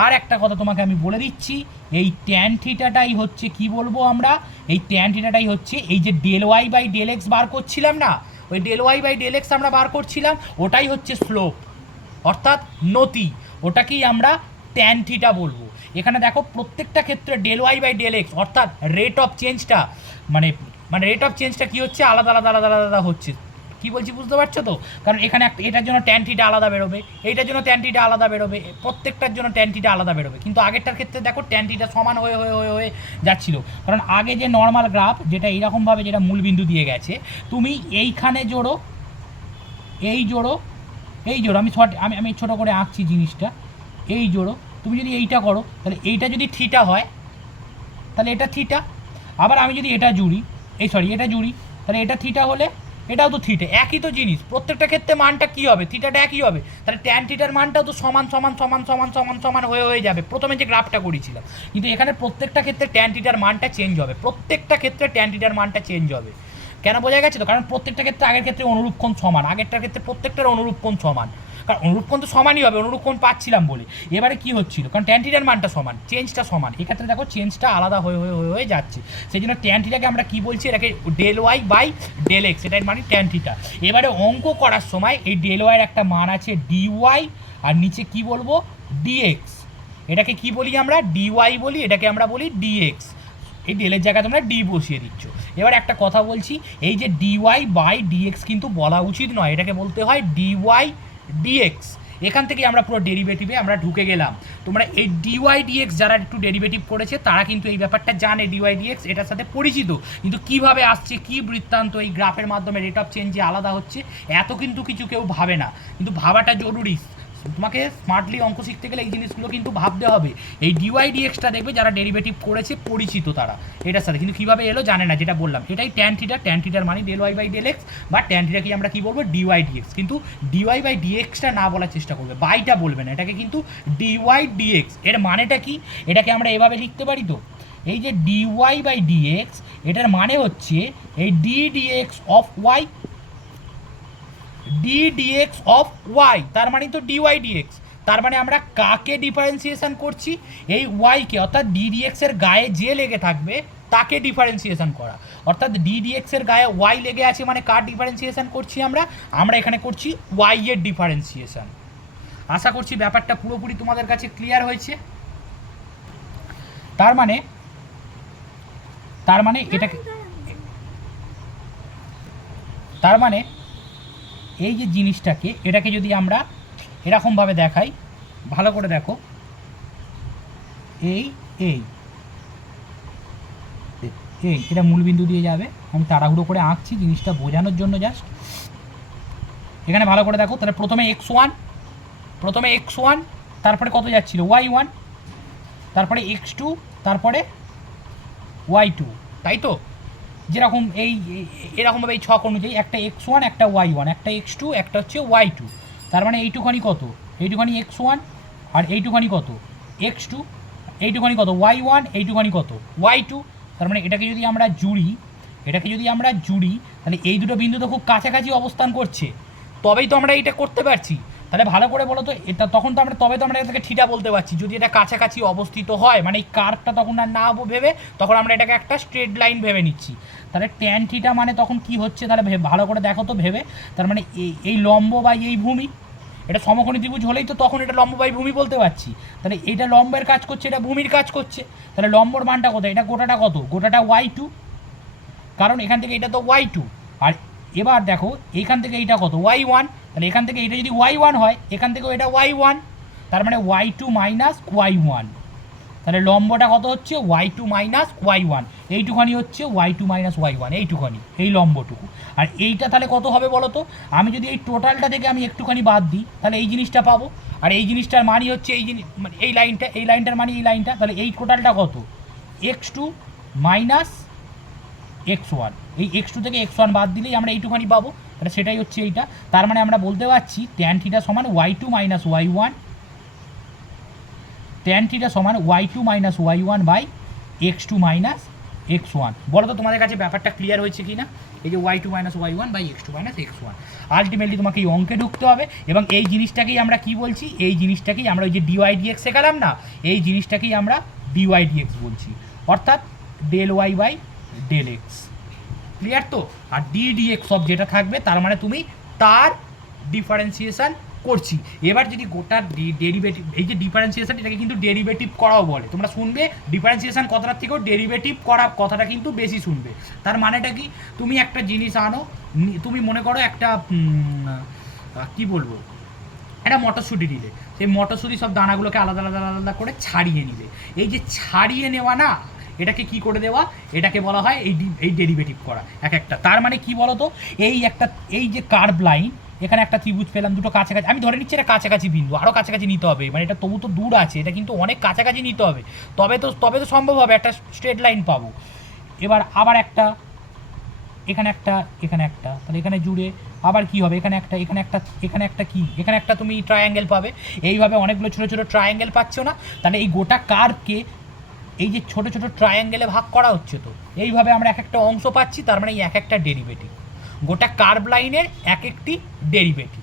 আর একটা কথা তোমাকে আমি বলে দিচ্ছি, এই ট্যান থিটাটাই হচ্ছে কি বলবো আমরা, এই ট্যান থিটাটাই হচ্ছে এই যে ∂y/∂x বার করছিলাম না, ওই ∂y/∂x আমরা বার করছিলাম, ওটাই হচ্ছে স্লোপ, অর্থাৎ নতি, ওটাকেই আমরা ট্যান থিটা বলবো। এখানে দেখো প্রত্যেকটা ক্ষেত্রে ∂y/∂x অর্থাৎ রেট অফ চেঞ্জটা, মানে রেট অফ চেঞ্জটা কী হচ্ছে, আলাদা হচ্ছে। কী বলছি বুঝতে পারছো তো? কারণ এখানে এটার জন্য ট্যান থিটা আলাদা বেরোবে, এইটার জন্য ট্যান থিটা আলাদা বেরোবে, প্রত্যেকটার জন্য ট্যান থিটা আলাদা বেরোবে। কিন্তু আগেরটার ক্ষেত্রে দেখো ট্যান থিটা সমান হয়ে যাচ্ছিল, কারণ আগে যে নর্মাল গ্রাফ যেটা এইরকমভাবে যেটা মূলবিন্দু দিয়ে গেছে, তুমি এইখানে জোড়ো, আমি ছোটো করে আঁকছি জিনিসটা, এই জোড়ো, তুমি যদি এইটা করো তাহলে এইটা যদি থিটা হয় তাহলে এটা থিটা, আবার আমি যদি এটা জুড়ি, এটা জুড়ি, তাহলে এটা থিটা হলে এটাও তো থিটা, একই তো জিনিস, প্রত্যেকটা ক্ষেত্রে মানটা কী হবে, থিটাটা একই হবে, তাহলে ট্যান থিটার মানটাও তো সমান হয়ে যাবে প্রথমে যে গ্রাফটা করেছিলাম। কিন্তু এখানে প্রত্যেকটা ক্ষেত্রে ট্যান থিটার মানটা চেঞ্জ হবে, কেন বোঝা গেছে তো? কারণ প্রত্যেকটা ক্ষেত্রে আগের ক্ষেত্রে অনুরূপ কোণ সমান, আগেরটার ক্ষেত্রে প্রত্যেকটার অনুরূপ কোণ সমান, কারণ অনুরূপ কোণ তো সমানই হবে, অনুরূপ কোণ পাচ্ছিলাম বলে। এবারে কি হচ্ছিল, কারণ ট্যান থিটার মানটা সমান, চেঞ্জটা সমান, এক্ষেত্রে দেখো চেঞ্জটা আলাদা হয়ে যাচ্ছে, সেই জন্য ট্যান থিটাকে আমরা কি বলছি, এটাকে ∂y/∂x, এটার মানে ট্যান থিটা। এবারে অঙ্ক করার সময় এই ∂y এর একটা মান আছে dy, আর নিচে কি বলবো, dx, এটাকে কি বলি আমরা, dy বলি, এটাকে আমরা বলি dx, এই ডেলের জায়গায় তোমরা ডি বসিয়ে দিচ্ছ। এবার একটা কথা বলছি, এই যে dy/dx কিন্তু বলা উচিত নয়, এটাকে বলতে হয় dy/dx। এখান থেকে আমরা পুরো ডেরিভেটিভে আমরা ঢুকে গেলাম। তোমরা এই dy/dx যারা একটু ডেরিভেটিভ করেছে তারা কিন্তু এই ব্যাপারটা জানে, dy/dx এটার সাথে পরিচিত, কিন্তু কিভাবে আসছে, কি বৃত্তান্ত, এই গ্রাফের মাধ্যমে রেট অফ চেঞ্জে আলাদা হচ্ছে, এত কিন্তু কিছু কেউ ভাবে না, কিন্তু ভাবাটা জরুরি। তোমাকে স্মার্টলি অঙ্ক শিখতে গেলে এই জিনিসগুলো কিন্তু ভাবতে হবে। এই dy/dxটা দেখবে যারা ডেরিভেটিভ করেছে পরিচিত তারা এটার সাথে, কিন্তু কীভাবে এলো জানে না, যেটা বললাম এটাই ট্যান থিটার মানে ∂y/∂x, বা ট্যান থিটাকে আমরা কী বলবো, dy/dx। কিন্তু dy/dxটা না বলার চেষ্টা করবে, বাইটা বলবে না, এটাকে কিন্তু dy/dx। এর মানেটা কি, এটাকে আমরা এভাবে লিখতে পারি, তো এই যে dy/dx এটার মানে হচ্ছে এই ddx of y, ddx of y, তার মানে তো dy/dx, তার মানে আমরা কাকে ডিফারেন্সিয়েশন করছি, এই y কে, অর্থাৎ ddx এর গায়ে যে লেগে থাকবে তাকে ডিফারেন্সিয়েশন করা, অর্থাৎ ddx এর গায়ে y লেগে আছে মানে কার ডিফারেন্সিয়েশন করছি আমরা এখানে করছি y এর ডিফারেন্সিয়েশন। আশা করছি ব্যাপারটা পুরোপুরি তোমাদের কাছে ক্লিয়ার হয়েছে। তার মানে এই যে জিনিসটাকে, এটাকে যদি আমরা এরকমভাবে দেখাই, ভালো করে দেখো, এই এটা মূলবিন্দু দিয়ে যাবে। আমি তাড়াহুড়ো করে আঁকছি জিনিসটা বোঝানোর জন্য জাস্ট। এখানে ভালো করে দেখো, তাহলে প্রথমে x1, তারপরে কত যাচ্ছিল y1, তারপরে x2, তারপরে y2, তাই তো? যেরকম এরকমভাবে এই ছক অনুযায়ী একটা x1, একটা y1, একটা x2, একটা হচ্ছে y2। তার মানে এইটুখানি কত? এইটুখানি x1, আর এইটুখানি কত? x2, এইটুখানি কত? y1, এইটুখানি কত? y2। তার মানে এটাকে যদি আমরা জুড়ি, তাহলে এই দুটো বিন্দু তো খুব কাছাকাছি অবস্থান করছে, তবেই তো আমরা এটা করতে পারছি। তাহলে ভালো করে বলো তো, এটা তখন তো আমরা এটাকে থিটা বলতে পারছি, যদি এটা কাছাকাছি অবস্থিত হয়, মানে এই কার্ভটা তখন আর না ভেবে তখন আমরা এটাকে একটা স্ট্রেট লাইন ভেবে নিচ্ছি। তাহলে ট্যান থিটা মানে তখন কি হচ্ছে, তাহলে ভালো করে দেখো তো ভেবে। তার মানে এই লম্ব বা এই ভূমি, এটা সমকোণী ত্রিভুজ হলেই তো তখন এটা লম্ব বাই ভূমি বলতে পারছি। তাহলে এটা লম্বের কাজ করছে, এটা ভূমির কাজ করছে। তাহলে লম্বর মানটা কত? এটা গোটাটা কত? গোটাটা y2, কারণ এখান থেকে এটা তো y2। আর এবার দেখো এইখান থেকে এইটা কত? y1। তাহলে এখান থেকে এটা যদি y1 হয়, এখান থেকেও এটা y1, তার মানে y2 মাইনাস y1। তাহলে লম্বটা কত হচ্ছে? y2 minus y1। এইটুখানি হচ্ছে y2 মাইনাস y1, এইটুখানি, এই লম্বটুকু। আর এইটা তাহলে কত হবে বলো তো? আমি যদি এই টোটালটা থেকে আমি একটুখানি বাদ দিই, তাহলে এই জিনিসটা পাবো। আর এই জিনিসটার মানই হচ্ছে এই লাইনটার মানে এই লাইনটা। তাহলে এই টোটালটা কত? x2 minus x1। এই x2 থেকে x1 বাদ দিলেই আমরা এইটুখানি পাবো। তাহলে সেটাই হচ্ছে এইটা। তার মানে আমরা বলতে পারছি ট্যান থিটা সমান y2 minus y1, tan theta সমান y2 minus y1 by x2 minus x1। বলো তো তোমাদের কাছে ব্যাপারটা ক্লিয়ার হয়েছে কি না? এই যে y2 minus y1 by x2 minus x1, ultimately তোমাকে এই অঙ্কে ঢুকতে হবে। এবং এই জিনিসটাকেই আমরা কি বলছি? এই জিনিসটাকেই আমরা ওই যে dy dx শেখালাম না, এই জিনিসটাকেই আমরা dy dx বলছি, অর্থাৎ del Y by del X. Clear তো? আর ডি ডিএক্স অফ যেটা থাকবে, তার মানে তুমি তার ডিফারেন্সিয়েশন করছি। এবার যদি গোটা ডেরিভেটিভ, এই যে ডিফারেন্সিয়েশন, এটাকে কিন্তু ডেরিভেটিভ করাও বলে। তোমরা শুনবে ডিফারেন্সিয়েশন কথাটার থেকেও ডেরিভেটিভ করা কথাটা কিন্তু বেশি শুনবে। তার মানেটা কি? তুমি একটা জিনিস আনো, তুমি মনে করো একটা কি বলবো, একটা মটরশুঁটি নিলে, সেই মটরশুঁটি সব দানাগুলোকে আলাদা আলাদা আলাদা করে ছাড়িয়ে নিলে। এই যে ছাড়িয়ে নেওয়া না, এটাকে কি করে দেওয়া, এটাকে বলা হয় এই ডেরিভেটিভ করা এক একটা। তার মানে কি বলো তো, এই যে কার্ভ লাইন, এখানে একটা ত্রিভুজ পেলাম, দুটো কাছাকাছি, আমি ধরে নিচ্ছি এটা কাছাকাছি বিন্দু, আরও কাছাকাছি নিতে হবে, মানে এটা তবু তো দূর আছে, এটা কিন্তু অনেক কাছাকাছি নিতে হবে, তবে তো সম্ভব হবে একটা স্ট্রেট লাইন পাবো। এবার আবার একটা, এখানে একটা, এখানে একটা, তাহলে এখানে জুড়ে আবার কি হবে? এখানে একটা, এখানে একটা, এখানে একটা, কি এখানে একটা তুমি ট্রায়াঙ্গেল পাবে। এইভাবে অনেকগুলো ছোটো ছোটো ট্রায়াঙ্গেল পাচ্ছ না? তাহলে এই গোটা কার্ভকে এই যে ছোটো ছোটো ট্রায়াঙ্গেলে ভাগ করা হচ্ছে, তো এইভাবে আমরা এক একটা অংশ পাচ্ছি। তার মানে এই এক একটা ডেরিভেটিভ, গোটা কার্ভ লাইনের এক একটি ডেরিভেটিভ।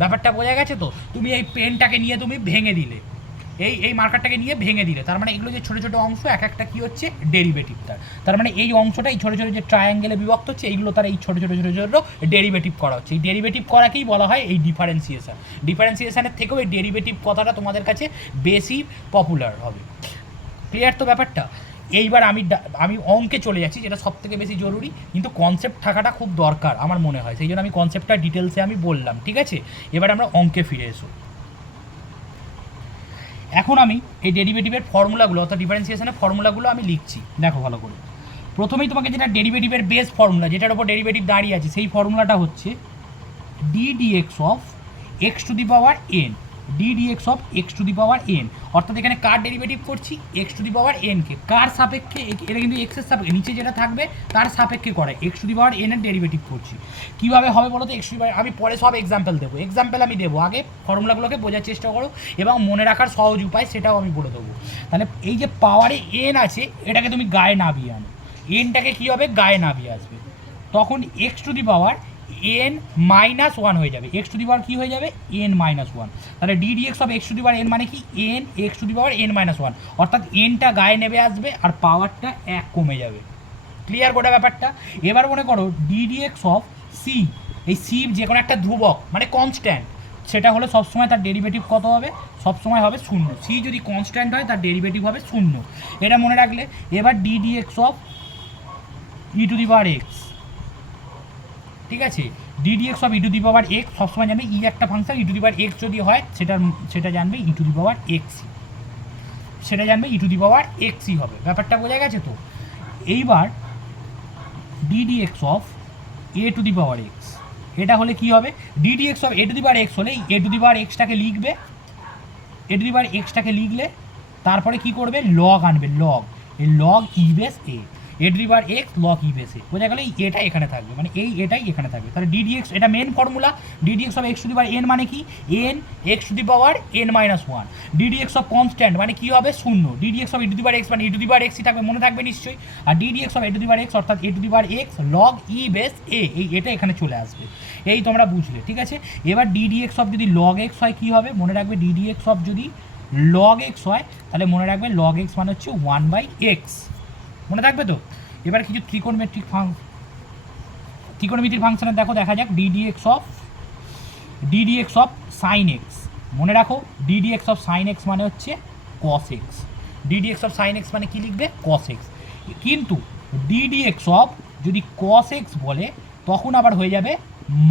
ব্যাপারটা বোঝা গেছে তো? তুমি এই পেনটাকে নিয়ে তুমি ভেঙে দিলে, এই মার্কারটাকে নিয়ে ভেঙে দিলে, তার মানে এগুলো যে ছোটো ছোটো অংশ, এক একটা কী হচ্ছে? ডেরিভেটিভ। তার মানে এই অংশটা, এই ছোটো ছোটো যে ট্রায়াঙ্গেলে বিভক্ত হচ্ছে, এইগুলো তার এই ছোটো ছোটো ছোটো ছোটো ডেরিভেটিভ করা হচ্ছে। এই ডেরিভেটিভ করাকেই বলা হয় এই ডিফারেন্সিয়েশন। ডিফারেন্সিয়েশনের থেকেও এই ডেরিভেটিভ কথাটা তোমাদের কাছে বেশি পপুলার হবে। ক্লিয়ার তো ব্যাপারটা? এইবার আমি অঙ্কে চলে যাচ্ছি, যেটা সব থেকে বেশি জরুরি, কিন্তু কনসেপ্ট থাকাটা খুব দরকার আমার মনে হয়, সেই জন্য আমি কনসেপ্টটা ডিটেলসে আমি বললাম, ঠিক আছে? এবার আমরা অঙ্কে ফিরে এসো। এখন আমি এই ডেরিভেটিভের ফর্মুলাগুলো, অর্থাৎ ডিফারেন্সিয়েশনের ফর্মুলাগুলো আমি লিখছি, দেখো ভালো করে। প্রথমেই তোমাকে যেটা ডেরিভেটিভের বেস ফর্মুলা, যেটার উপর ডেরিভেটিভ দাঁড়িয়ে আছে, সেই ফর্মুলাটা হচ্ছে D DX of X to the power N, D DX of X to the power N. অর্থাৎ এখানে কার ডেরিভেটিভ করছি? এক্স টু দি পাওয়ার এনকে। কার সাপেক্ষে? এটা কিন্তু এক্সের সাপেক্ষে, নিচে যেটা থাকবে তার সাপেক্ষে করে x to the power N এর ডেরিভেটিভ করছি। কীভাবে হবে বলো তো? এক্স টু দি পাওয়ার, আমি পরে সব এক্সাম্পল দেবো, আমি দেবো, আগে ফর্মুলাগুলোকে বোঝার চেষ্টা করো এবং মনে রাখার সহজ উপায় সেটাও আমি বলে দেবো। তাহলে এই যে পাওয়ারে এন আছে, এটাকে তুমি গায়ে নামিয়ে আনো, এনটাকে কী হবে? গায়ে নামিয়ে আসবে, তখন X to the power N minus one হয়ে যাবে। এক্স টু দি পাওয়ার কী হয়ে যাবে? N minus one. তাহলে D DX of X to the power N মানে কি? N X to the power N minus one, অর্থাৎ এনটা গায়ে নেমে আসবে আর পাওয়ারটা এক কমে যাবে। ক্লিয়ার গোটা ব্যাপারটা? এবার মনে করো ডি ডিএক্স অফ সি, এই সি যে কোনো একটা ধ্রুবক মানে কনস্ট্যান্ট, সেটা হলে সবসময় তার ডেরিভেটিভ কত হবে? সবসময় হবে শূন্য। সি যদি কনস্ট্যান্ট হয় তার ডেরিভেটিভ হবে শূন্য, এটা মনে রাখলে। এবার D DX of E to the power X, ঠিক আছে? D DX of E to the power X সবসময় জানবে ই একটা function, E to the power X যদি হয় সেটা জানবে ই টু দি পাওয়ার এক্সই, সেটা জানবে ই টু দি পাওয়ার এক্সই হবে। ব্যাপারটা বোঝা গেছে তো? এইবার ddx of A to the power x, এটা হলে কি হবে, ddx of A to the power x হলে এ টু দি পাওয়ার এক্সটাকে লিখবে, এ টু দি পাওয়ার এক্সটাকে লিখলে তারপরে কি করবে, লগ আনবে, লগ, এই log E base A to the power X log E base A, বোঝা গেল, এটা এখানে থাকবে, মানে এটাই এখানে থাকবে। তাহলে ডিডিএক্স, এটা main formula, DDX of X to the power N মানে কি, N X to the power N minus one, DDX of constant মানে কি হবে, শূন্য, DDX of E to the power X মানে ই টু দি পাওয়ার এক্সই থাকবে, মনে থাকবে নিশ্চয়ই, আর DDX of A to the power X অর্থাৎ A to the power X log E base A, এটা এখানে চলে আসবে, এই তোমরা বুঝলে, ঠিক আছে। এবার ডিডিএক্স অফ যদি লগ এক্স হয় কী হবে, মনে রাখবে ডিডিএক্স অফ যদি লগ এক্স হয় তাহলে মনে রাখবে লগ এক্স মানে হচ্ছে 1/x, মনে থাকবে তো। এবার কিছু ত্রিকোণমিতির ফাংশনের দেখো, দেখা যাক ডিডিএক্স অফ সাইন এক্স, মনে রাখো ডিডিএক্স অফ সাইন এক্স মানে হচ্ছে cos X, ddx of sine x মানে কি লিখবে, কস এক্স, কিন্তু ডিডিএক্স অফ যদি কস এক্স বলে তখন আবার হয়ে যাবে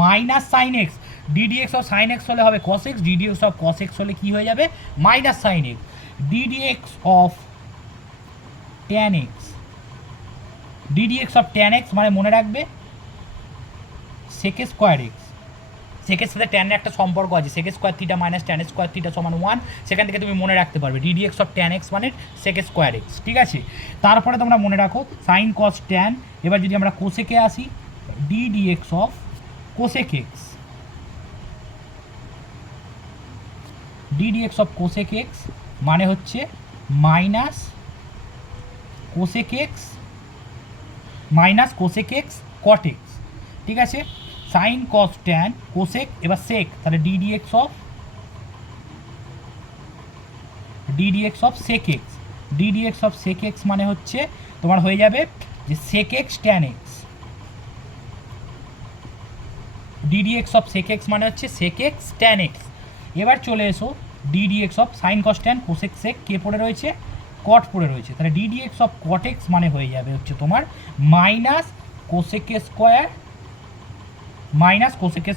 minus sine X, ddx of sine X হলে হবে cos X, ddx of cos X হলে কি হয়ে যাবে, minus sine X, ddx of tan X, ddx of tan X মানে মনে রাখবে সেক স্কোয়ার এক্স, সেকের সাথে ট্যানের একটা সম্পর্ক আছে, sec square theta minus tan square theta সমান 1, সেখান থেকে তুমি মনে রাখতে পারবে ডিডিএক্স অফ ট্যান এক্স মানে সেক স্কোয়ার এক্স, ঠিক আছে। তারপরে তোমরা মনে রাখো সাইন কস ট্যান, এবার যদি আমরা কোসেকে আসি, DDX of cosec X, ddx of cosec X মানে হচ্ছে minus cosec X cot X, ঠিক আছে। সাইন কস ট্যান কোসেক, এবার সেক, তাহলে ddx of sec X, ddx of sec X মানে হচ্ছে তোমার হয়ে যাবে যে sec X tan X, ddx of sec X মানে হচ্ছে সেক এক্স ট্যান এক্স। এবার চলে এসো DDX of sine cos tan cosec sec, কে পড়ে রয়েছে, কট পড়ে রয়েছে, তাহলে ডিডিএক্স অফ কট এক্স মানে হয়ে যাবে হচ্ছে তোমার মাইনাস কোসেক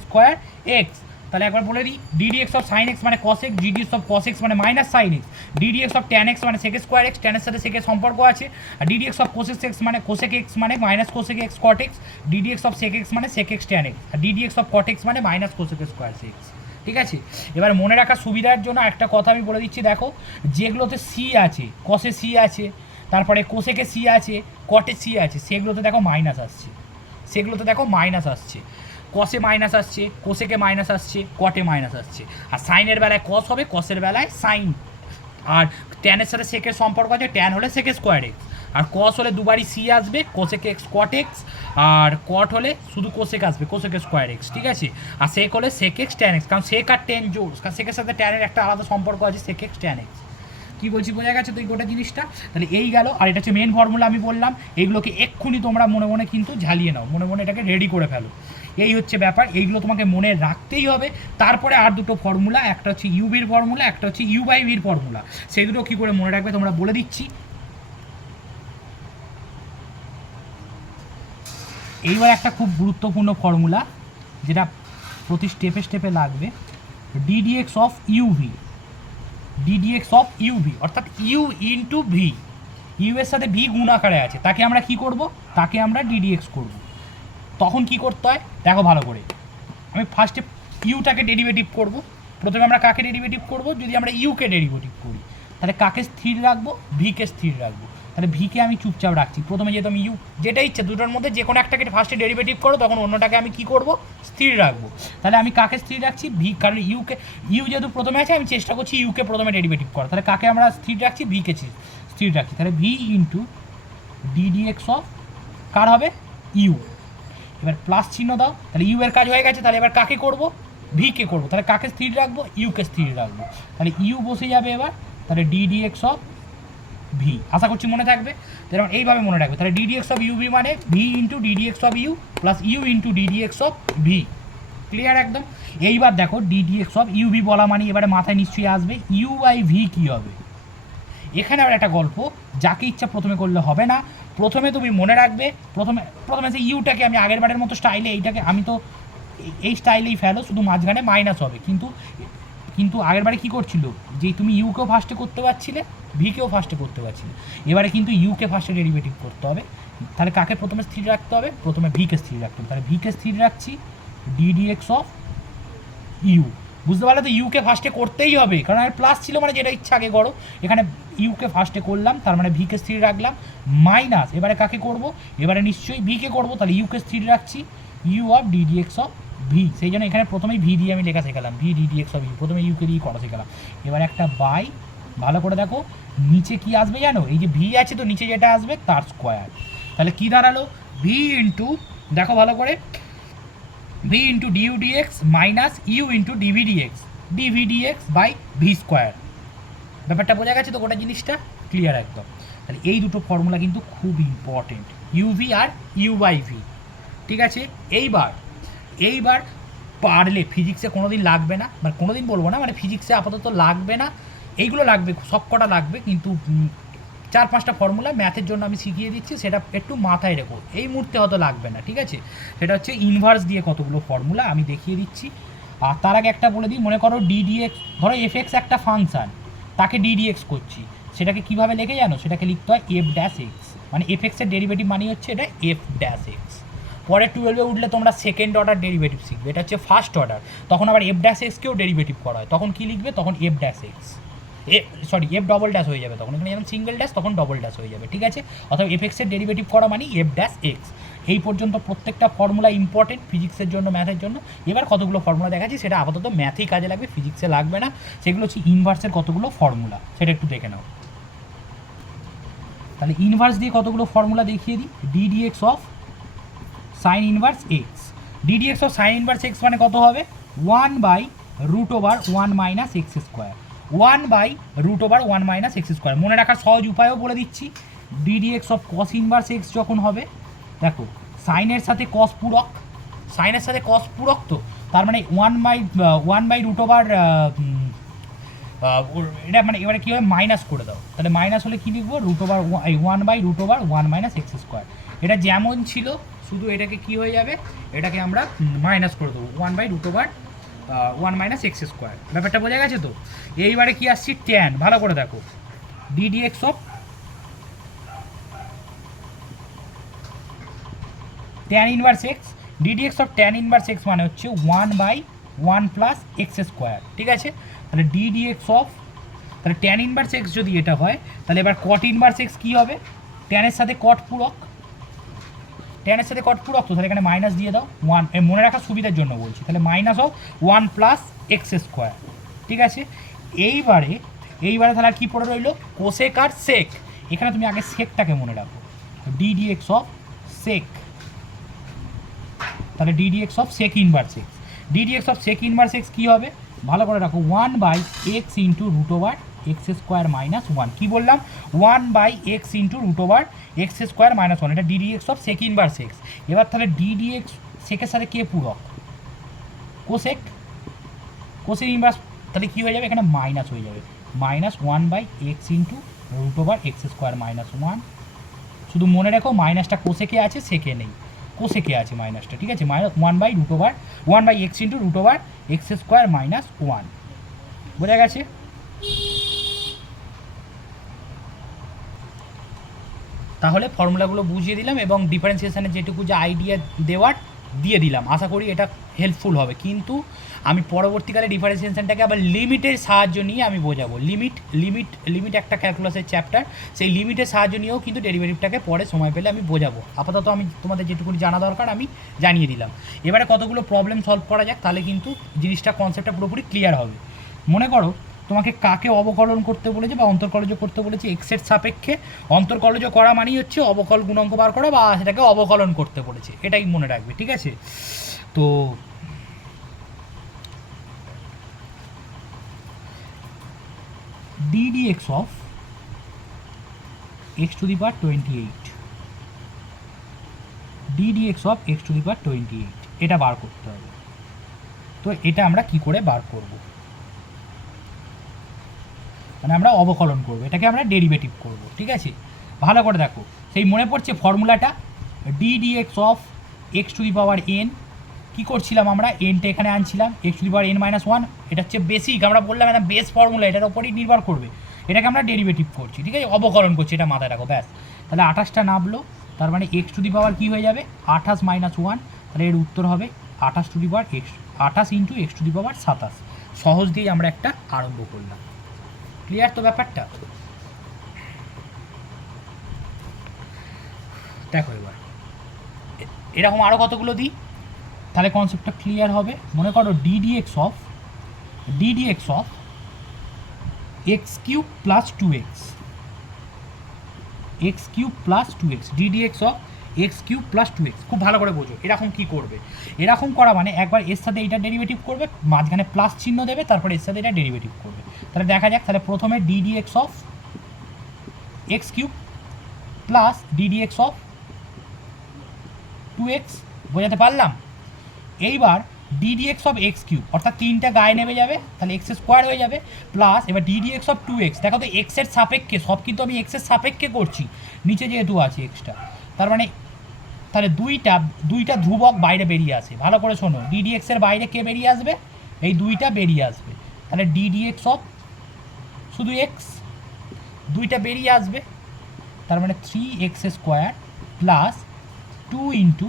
স্কোয়ার এক্স। তাহলে একবার বলে দিই, ডিডিএক্স অফ সাইন এক্স মানে cos X, ddx of cos X মানে minus sine X, ddx of tan X মানে সেক স্কোয়ার এক্স, ট্যানের সাথে সেকের সম্পর্ক আছে, আর ডিডিএক্স অফ কোসেক এক্স মানে কোসেক এক্স মানে minus cosec X cot X, ddx of sec X মানে সেক এক্স ট্যান এক্স, আর ডিডিএক্স অফ কট এক্স মানে মাইনাস কোসেক স্কোয়ার এক্স, ঠিক আছে। এবার মনে রাখার সুবিধার জন্য একটা কথা আমি বলে দিচ্ছি, দেখো যেগুলোতে সি আছে, কসে সি আছে, তারপরে কোসেকে সি আছে, কটে সি আছে, সেগুলোতে দেখো মাইনাস আসছে, কসে মাইনাস আসছে, কোসেকে মাইনাস আসছে, কটে মাইনাস আসছে, আর সাইনের বেলায় কস হবে, কসের বেলায় সাইন, আর ট্যানের সাথে সেকের সম্পর্ক আছে, ট্যান হলে সেক স্কোয়ার এক্স, আর কস হলে দুবারই সি আসবে, কোসেক এক্স কট এক্স, আর কট হলে শুধু কোসেক আসবে, কোসেক স্কোয়ার এক্স, ঠিক আছে। আর সেক হলে সেক এক্স ট্যান এক্স, কারণ সেক আর ট্যান জোড়, কারণ সেকের সাথে ট্যানের একটা আলাদা সম্পর্ক আছে, সেক এক্স ট্যান এক্স। কী বলছি বোঝা গেছে তো এই গোটা জিনিসটা, তাহলে এই গেল। আর এটা হচ্ছে মেন ফর্মুলা আমি বললাম, এইগুলোকে এক্ষুনি তোমরা মনে মনে কিন্তু ঝালিয়ে নাও, মনে মনে এটাকে রেডি করে ফেলো, এই হচ্ছে ব্যাপার, এইগুলো তোমাকে মনে রাখতেই হবে। তারপরে আর দুটো ফর্মুলা, একটা হচ্ছে ইউবির ফর্মুলা, একটা হচ্ছে ইউ/ভির ফর্মুলা, সেই দুটো কী করে মনে রাখবে তোমরা বলে দিচ্ছি। এইবার একটা খুব গুরুত্বপূর্ণ ফর্মুলা যেটা প্রতি স্টেপে লাগবে, ডিডিএক্স অফ ইউভি, অর্থাৎ ইউ ইন্টু ভি, ইউ এর সাথে ভি গুণ আকারে আছে, তাকে আমরা কি করব, তাকে আমরা ডিডিএক্স করব। তখন কি করতে হয় দেখো ভালো করে, আমি ফার্স্টে ইউটাকে ডেরিভেটিভ করব। প্রথমে আমরা কাকে ডেরিভেটিভ করব, যদি আমরা ইউকে ডেরিভেটিভ করি তাহলে কাকে স্থির রাখবো, ভিকে স্থির রাখবো, তাহলে ভিকে আমি চুপচাপ রাখছি। প্রথমে যেহেতু আমি ইউ, যেটা ইচ্ছে দুটোর মধ্যে যে কোনো একটাকে ফার্স্টে ডেরিভেটিভ করো, তখন অন্যটাকে আমি কি করব, স্থির রাখবো। তাহলে আমি কাকে স্থির রাখছি, ভি, কারণ ইউ যেহেতু প্রথমে আছে আমি চেষ্টা করছি ইউকে প্রথমে ডেরিভেটিভ করা, তাহলে কাকে আমরা স্থির রাখছি, ভিকে স্থির রাখছি, তাহলে ভি ইন্টু ডিডিএক্স অফ কার হবে, ইউ। এবার প্লাস চিহ্ন দাও, তাহলে ইউ এর কাজ হয়ে গেছে, তাহলে এবার কাকে করব, ভিকে করবো, তাহলে কাকে স্থির রাখবো, ইউকে স্থির রাখবো, তাহলে ইউ বসে যাবে এবার, তাহলে ডিডিএক্স অফ ভি, আশা করছি মনে থাকবে। তাহলে এইভাবে মনে রাখবে, তাহলে ডিডিএক্স অফ ইউভি মানে V into DDX of U plus U into DDX of V, clear একদম। এইবার দেখো ডিডিএক্স অফ ইউভি বলা মানে এবারে মাথায় নিশ্চয়ই আসবে ইউ/ভি কী হবে। এখানে আবার একটা গল্প, যাকে ইচ্ছা প্রথমে করলে হবে না, প্রথমে তুমি মনে রাখবে, প্রথমে যে ইউটাকে আমি আগের বারের মতো স্টাইলে, এইটাকে আমি তো এই স্টাইলেই ফেলো, শুধু মাঝখানে মাইনাস হবে, কিন্তু আগের বারে কী করছিল, যে তুমি ইউকেও ফার্স্টে করতে পারছিলে, ভিকেও ফার্স্টে করতে পারছি না। এবারে কিন্তু ইউকে ফার্স্টে ডেরিভেটিভ করতে হবে। তাহলে কাকে প্রথমে স্থির রাখতে হবে? প্রথমে ভিকে স্থির রাখতে হবে। তাহলে ভিকে স্থির রাখছি ডিডিএক্স অফ ইউ। বুঝতে পারলে তো ইউকে ফার্স্টে করতেই হবে, কারণ আর প্লাস ছিল মানে যেটা ইচ্ছা আগে করো। এখানে ইউকে ফার্স্টে করলাম, তার মানে ভিকে স্থির রাখলাম, মাইনাস এবারে কাকে করব? এবারে নিশ্চয়ই ভিকে করবো, তাহলে ইউকে স্থির রাখছি U of DDX of V. সেই জন্য এখানে প্রথমেই ভি দিয়ে আমি লেখা শেখালাম, ভি ডিডিএক্স অফ ইউ, প্রথমে ইউকে দিয়ে করা শেখালাম। এবার একটা বাই, ভালো করে দেখো নিচে কি আসবে জানো? এই যে ভি আছে তো নিচে যেটা আসবে তার স্কোয়ার। তাহলে কি দাঁড়ালো? ভি ইন্টু, দেখো ভালো করে, V into DU DX minus U into DV DX, DV DX by V square. ব্যাপারটা বোঝা গেছে তো? গোটা জিনিসটা ক্লিয়ার একদম। তাহলে এই দুটো ফর্মুলা কিন্তু খুব ইম্পর্টেন্ট, ইউভি আর ইউ বাই ভি। ঠিক আছে, এইবার পারলে ফিজিক্সে কোনো দিন লাগবে না, মানে কোনো দিন বলবো না, মানে ফিজিক্সে আপাতত লাগবে না, এইগুলো লাগবে, সব কটা লাগবে, কিন্তু 4-5টা ফর্মুলা ম্যাথের জন্য আমি শিখিয়ে দিচ্ছি, সেটা একটু মাথায় রেখো, এই মুহূর্তে হয়তো লাগবে না। ঠিক আছে, সেটা হচ্ছে ইনভার্স দিয়ে কতগুলো ফর্মুলা আমি দেখিয়ে দিচ্ছি। আর তার আগে একটা বলে দিই, মনে করো ডিডিএক্স, ধরো এফ এক্স একটা ফাংশান, তাকে ডিডিএক্স করছি, সেটাকে কীভাবে লেখে জানো? সেটাকে লিখতে হয় এফ ড্যাশ এক্স, মানে এফ এক্সের ডেরিভেটিভ মানে হচ্ছে এটা এফ ড্যাশ এক্স। পরে 12-এ উঠলে তোমরা সেকেন্ড অর্ডার ডেরিভেটিভ শিখবে, এটা হচ্ছে ফার্স্ট অর্ডার। তখন আবার এফ ড্যাশ এক্সকেও ডেরিভেটিভ করা হয়, তখন কী লিখবে? তখন F dash x, F double dash হয়ে যাবে তখন, এখানে যেমন সিঙ্গেল ড্যাশ তখন ডবল ড্যাশ হয়ে যাবে। ঠিক আছে, অথবা এফ এক্সের ডেরিভেটিভ করা মানে এফ ড্যাশ এক্স। এই পর্যন্ত প্রত্যেকটা ফর্মুলা ইম্পর্টেন্ট ফিজিক্সের জন্য, ম্যাথের জন্য। এবার কতগুলো ফর্মুলা দেখাচ্ছি, সেটা আপাতত ম্যাথেই কাজে লাগবে, ফিজিক্সে লাগবে না। সেগুলো হচ্ছে ইনভার্সের কতগুলো ফর্মুলা, সেটা একটু দেখে নাও। তাহলে ইনভার্স দিয়ে কতগুলো ফর্মুলা দেখিয়ে দিই। Ddx of sign inverse x, ddx of sign inverse x মানে কত হবে? 1/√1 minus x square, 1/√1 minus x square. মনে রাখার সহজ উপায়ও বলে দিচ্ছি। Ddx of cos inverse x যখন হবে, দেখো সাইনের সাথে কস পূরক, সাইনের সাথে কস পূরক, তো তার মানে 1/√, এটা মানে এবারে কী হবে? মাইনাস করে দাও, তাহলে মাইনাস হলে কী লিখবো? √1/√1 মাইনাস এক্স স্কোয়ার। এটা যেমন ছিল, শুধু এটাকে কি হয়ে যাবে? এটাকে আমরা মাইনাস করে দেবো, 1/√1 মাইনাস এক্স স্কোয়ার। ব্যাপারটা বোঝা গেছে তো? এইবারে কি আসছি? ট্যান, ভালো করে দেখো, ddx of tan inverse x, ddx of tan inverse x মানে হচ্ছে 1/1 প্লাস এক্স স্কোয়ার। ঠিক আছে, তাহলে ডিডিএক্স অফ, তাহলে ট্যান ইনভার্স এক্স যদি এটা হয়, তাহলে এবার কট ইনভার্স এক্স কী হবে? ট্যানের সাথে কট পূরক, ট্যানের সাথে কট পূরক, তো তাহলে এখানে মাইনাস দিয়ে দাও 1, মনে রাখার সুবিধার জন্য বলছি। তাহলে minus of 1 plus x square. ঠিক আছে, এইবারে তাহলে আর কী পড়ে রইল? কোসেক আর সেক। এখানে তুমি আগে সেকটাকে মনে রাখো, ডিডিএক্স অফ সেক, তাহলে ddx of sec inverse x, ddx of sec inverse x কী হবে? ভালো করে রাখো, 1/x into √x square minus 1। কী বললাম? 1/x into √x square minus 1, এটা d d x of sec inverse x. এবার তাহলে ডিডিএক্স সেকের সাথে কে পূরক? কোসেক, কোসেক ইনভার্স, তাহলে কী হয়ে যাবে? এখানে মাইনাস হয়ে যাবে, minus 1/x into √x square minus 1। শুধু মনে রেখো মাইনাসটা কোসেকে আছে, সেকে নেই, কোসেকে আছে মাইনাসটা। ঠিক আছে, minus 1/x into √x square minus 1। বোঝা গেছে? তাহলে ফর্মুলাগুলো বুঝিয়ে দিলাম এবং ডিফারেন্সিয়েশনের যেটুকু যে আইডিয়া দেওয়ার দিয়ে দিলাম, আশা করি এটা হেল্পফুল হবে। কিন্তু আমি পরবর্তীকালে ডিফারেন্সিয়েশনটাকে আবার লিমিটের সাহায্য নিয়ে আমি বোঝাবো। লিমিট একটা ক্যালকুলাসের চ্যাপ্টার, সেই লিমিটের সাহায্য নিয়েও কিন্তু ডেরিভেটিভটাকে পরে সময় পেলে আমি বোঝাবো। আপাতত আমি তোমাদের যেটুকু জানা দরকার আমি জানিয়ে দিলাম। এবারে কতগুলো প্রবলেম সলভ করা যাক, তাহলে কিন্তু জিনিসটা, কনসেপ্টটা পুরোপুরি ক্লিয়ার হবে। মনে করো তোমাকে কাকে অবকলন করতে বলেছে বা অন্তর্কলজ করতে বলেছে এক্সের সাপেক্ষে। অন্তর্কলজ করা মানেই হচ্ছে অবকল গুণাঙ্ক বার করা, বা সেটাকে অবকলন করতে বলেছে, এটাই মনে রাখবে। ঠিক আছে, তো ddx of x to the power 28, ddx of x to the power 28, এটা বার করতে হবে। তো এটা আমরা কি করে বার করব? মানে আমরা অবকলন করব, এটাকে আমরা ডেরিভেটিভ করব। ঠিক আছে, ভালো করে দেখো, সেই মনে পড়ছে ফর্মুলাটা, ddx of x to the power n। কী করছিলাম আমরা? এনটা এখানে আনছিলাম, x to the power n - 1, এটা হচ্ছে বেসিক, আমরা বললাম এটা বেস ফর্মুলা, এটার ওপরই নির্ভর করবে। এটাকে আমরা ডেরিভেটিভ করছি, ঠিক আছে, অবকলন করছি, এটা মাথায় রাখো ব্যাস। তাহলে 28টা নামলো, তার মানে এক্স টু দি পাওয়ার কী হয়ে যাবে 28 - 1, তাহলে এর উত্তর হবে 28 to the power x, 28 into x to the power 27। সহজ দিয়েই আমরা একটা আরম্ভ করলাম। ক্লিয়ার তো ব্যাপারটা? দেখো এবার এরকম আরও কতগুলো দিই, তাহলে কনসেপ্টটা ক্লিয়ার হবে। মনে করো ddx of x cube plus 2x, x cube plus 2x, ddx of x cube plus 2x। খুব ভালো করে বোঝো এরকম কি করবে। এরকম করা মানে একবার এর সাথে এইটা ডেরিভেটিভ করবে, মাঝখানে প্লাস চিহ্ন দেবে, তারপরে এর সাথে এটা ডেরিভেটিভ করবে। তাহলে দেখা যাক, তাহলে প্রথমে ddx of x cube plus ddx of 2x, বোঝাতে পারলাম? এইবার ডিডিএক্স অফ এক্স কিউব, অর্থাৎ 3টা গায়ে নেমে যাবে, তাহলে এক্স স্কোয়ার হয়ে যাবে, প্লাস এবার ডিডিএক্স অফ 2x, দেখো তো এক্সের সাপেক্ষে, সব কিন্তু আমি এক্সের সাপেক্ষে করছি, নিচে যেহেতু আছে এক্সটা, তার মানে তাহলে দুইটা ধ্রুবক বাইরে বেরিয়ে আসে। ভালো করে শোনো, ডিডিএক্সের বাইরে কে বেরিয়ে আসবে, এই দুইটা বেরিয়ে আসবে, তাহলে ডিডিএক্স অফ শুধু এক্স, দুইটা বেরিয়ে আসবে, তার মানে 3x square plus 2 into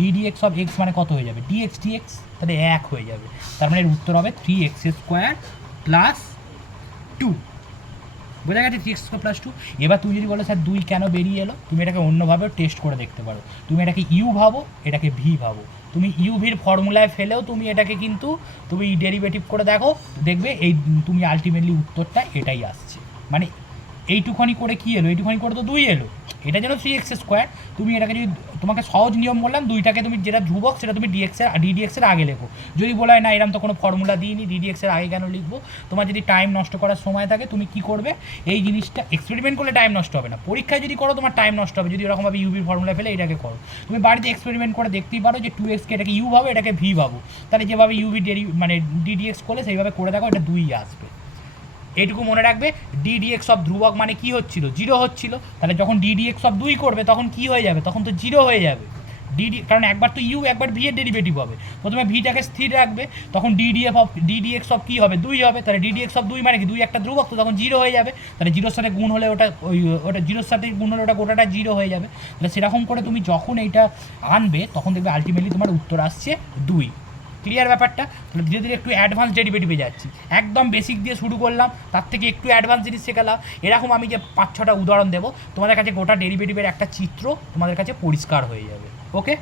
DDX of x মানে কত হয়ে যাবে ডিএক্স ডিএক্স, তাহলে 1 হয়ে যাবে, তার মানে এর উত্তর হবে 3x স্কোয়ার প্লাস 2। বোঝা গেছে? 3x square plus 2। এবার তুমি যদি বলো স্যার 2 কেন বেরিয়ে এলো, তুমি এটাকে অন্যভাবেও টেস্ট করে দেখতে পারো। তুমি এটাকে ইউ ভাবো, এটাকে ভি ভাবো, তুমি ইউ ভির ফর্মুলায় ফেলেও তুমি এটাকে কিন্তু তুমি ডেরিভেটিভ করে দেখো, দেখবে এই তুমি আলটিমেটলি উত্তরটা এটাই আসছে। মানে এইটুখানি করে কী এলো, এইটুখানি করে তো 2 এলো, এটা যেন 3x স্কোয়ার। তুমি এটাকে যদি, তোমাকে সহজ নিয়ম বললাম, দুইটাকে তুমি যেটা ধ্রুবক সেটা তুমি ডিডিএক্সের আগে লেখো। যদি বলা হয় না এরকম তো কোনো ফর্মুলা দিইনি, ডিডিএক্সের আগে কেন লিখবো, তোমার যদি টাইম নষ্ট করার সময় থাকে তুমি কি করবে, এই জিনিসটা এক্সপেরিমেন্ট করলে টাইম নষ্ট হবে না, পরীক্ষায় যদি করো তোমার টাইম নষ্ট হবে যদি এরকমভাবে ইউভির ফর্মুলা ফেলে এটাকে করো। তুমি বাড়িতে এক্সপেরিমেন্ট করে দেখতেই পারো যে 2xকে এটাকে ইউ ভাবো, এটাকে ভি ভাবো, তাহলে যেভাবে ইউভি মানে ডিডিএক্স করলে সেইভাবে করে দেখো, এটা 2 আসবে। এইটুকু মনে রাখবে, ডিডিএক্স অফ ধ্রুবক মানে কি হচ্ছিল, 0 হচ্ছিল, তাহলে যখন ডিডিএক্স অফ 2 করবে তখন কি হয়ে যাবে, তখন তো 0 হয়ে যাবে। কারণ একবার তো ইউ একবার ভি এর ডেরিভেটিভ হবে, প্রথমে ভিটাকে স্থির রাখবে, তখন ডিডিএক্স অফ কী হবে 2 হবে, তাহলে ডিডিএক্স অফ 2 মানে কি 2 একটা ধ্রুবক, তো তখন 0 হয়ে যাবে, তাহলে 0-র সাথে গুণ হলে ওটা ওটা 0-র সাথে গুণ হলে ওটা গোটাটা 0 হয়ে যাবে। তাহলে সেরকম করে তুমি যখন এইটা আনবে তখন দেখবে আলটিমেটলি তোমার উত্তর আসছে 2। ক্লিয়ার ব্যাপারটা? তাহলে ধীরে ধীরে একটু অ্যাডভান্স ডেরিভেটিভে যাচ্ছি, একদম বেসিক দিয়ে শুরু করলাম, তার থেকে একটু অ্যাডভান্স জিনিস শেখালাম। এরকম আমি যে 5-6টা উদাহরণ দেবো, তোমাদের কাছে গোটা ডেরিভেটিভের একটা চিত্র তোমাদের কাছে পরিষ্কার হয়ে যাবে। ওকে,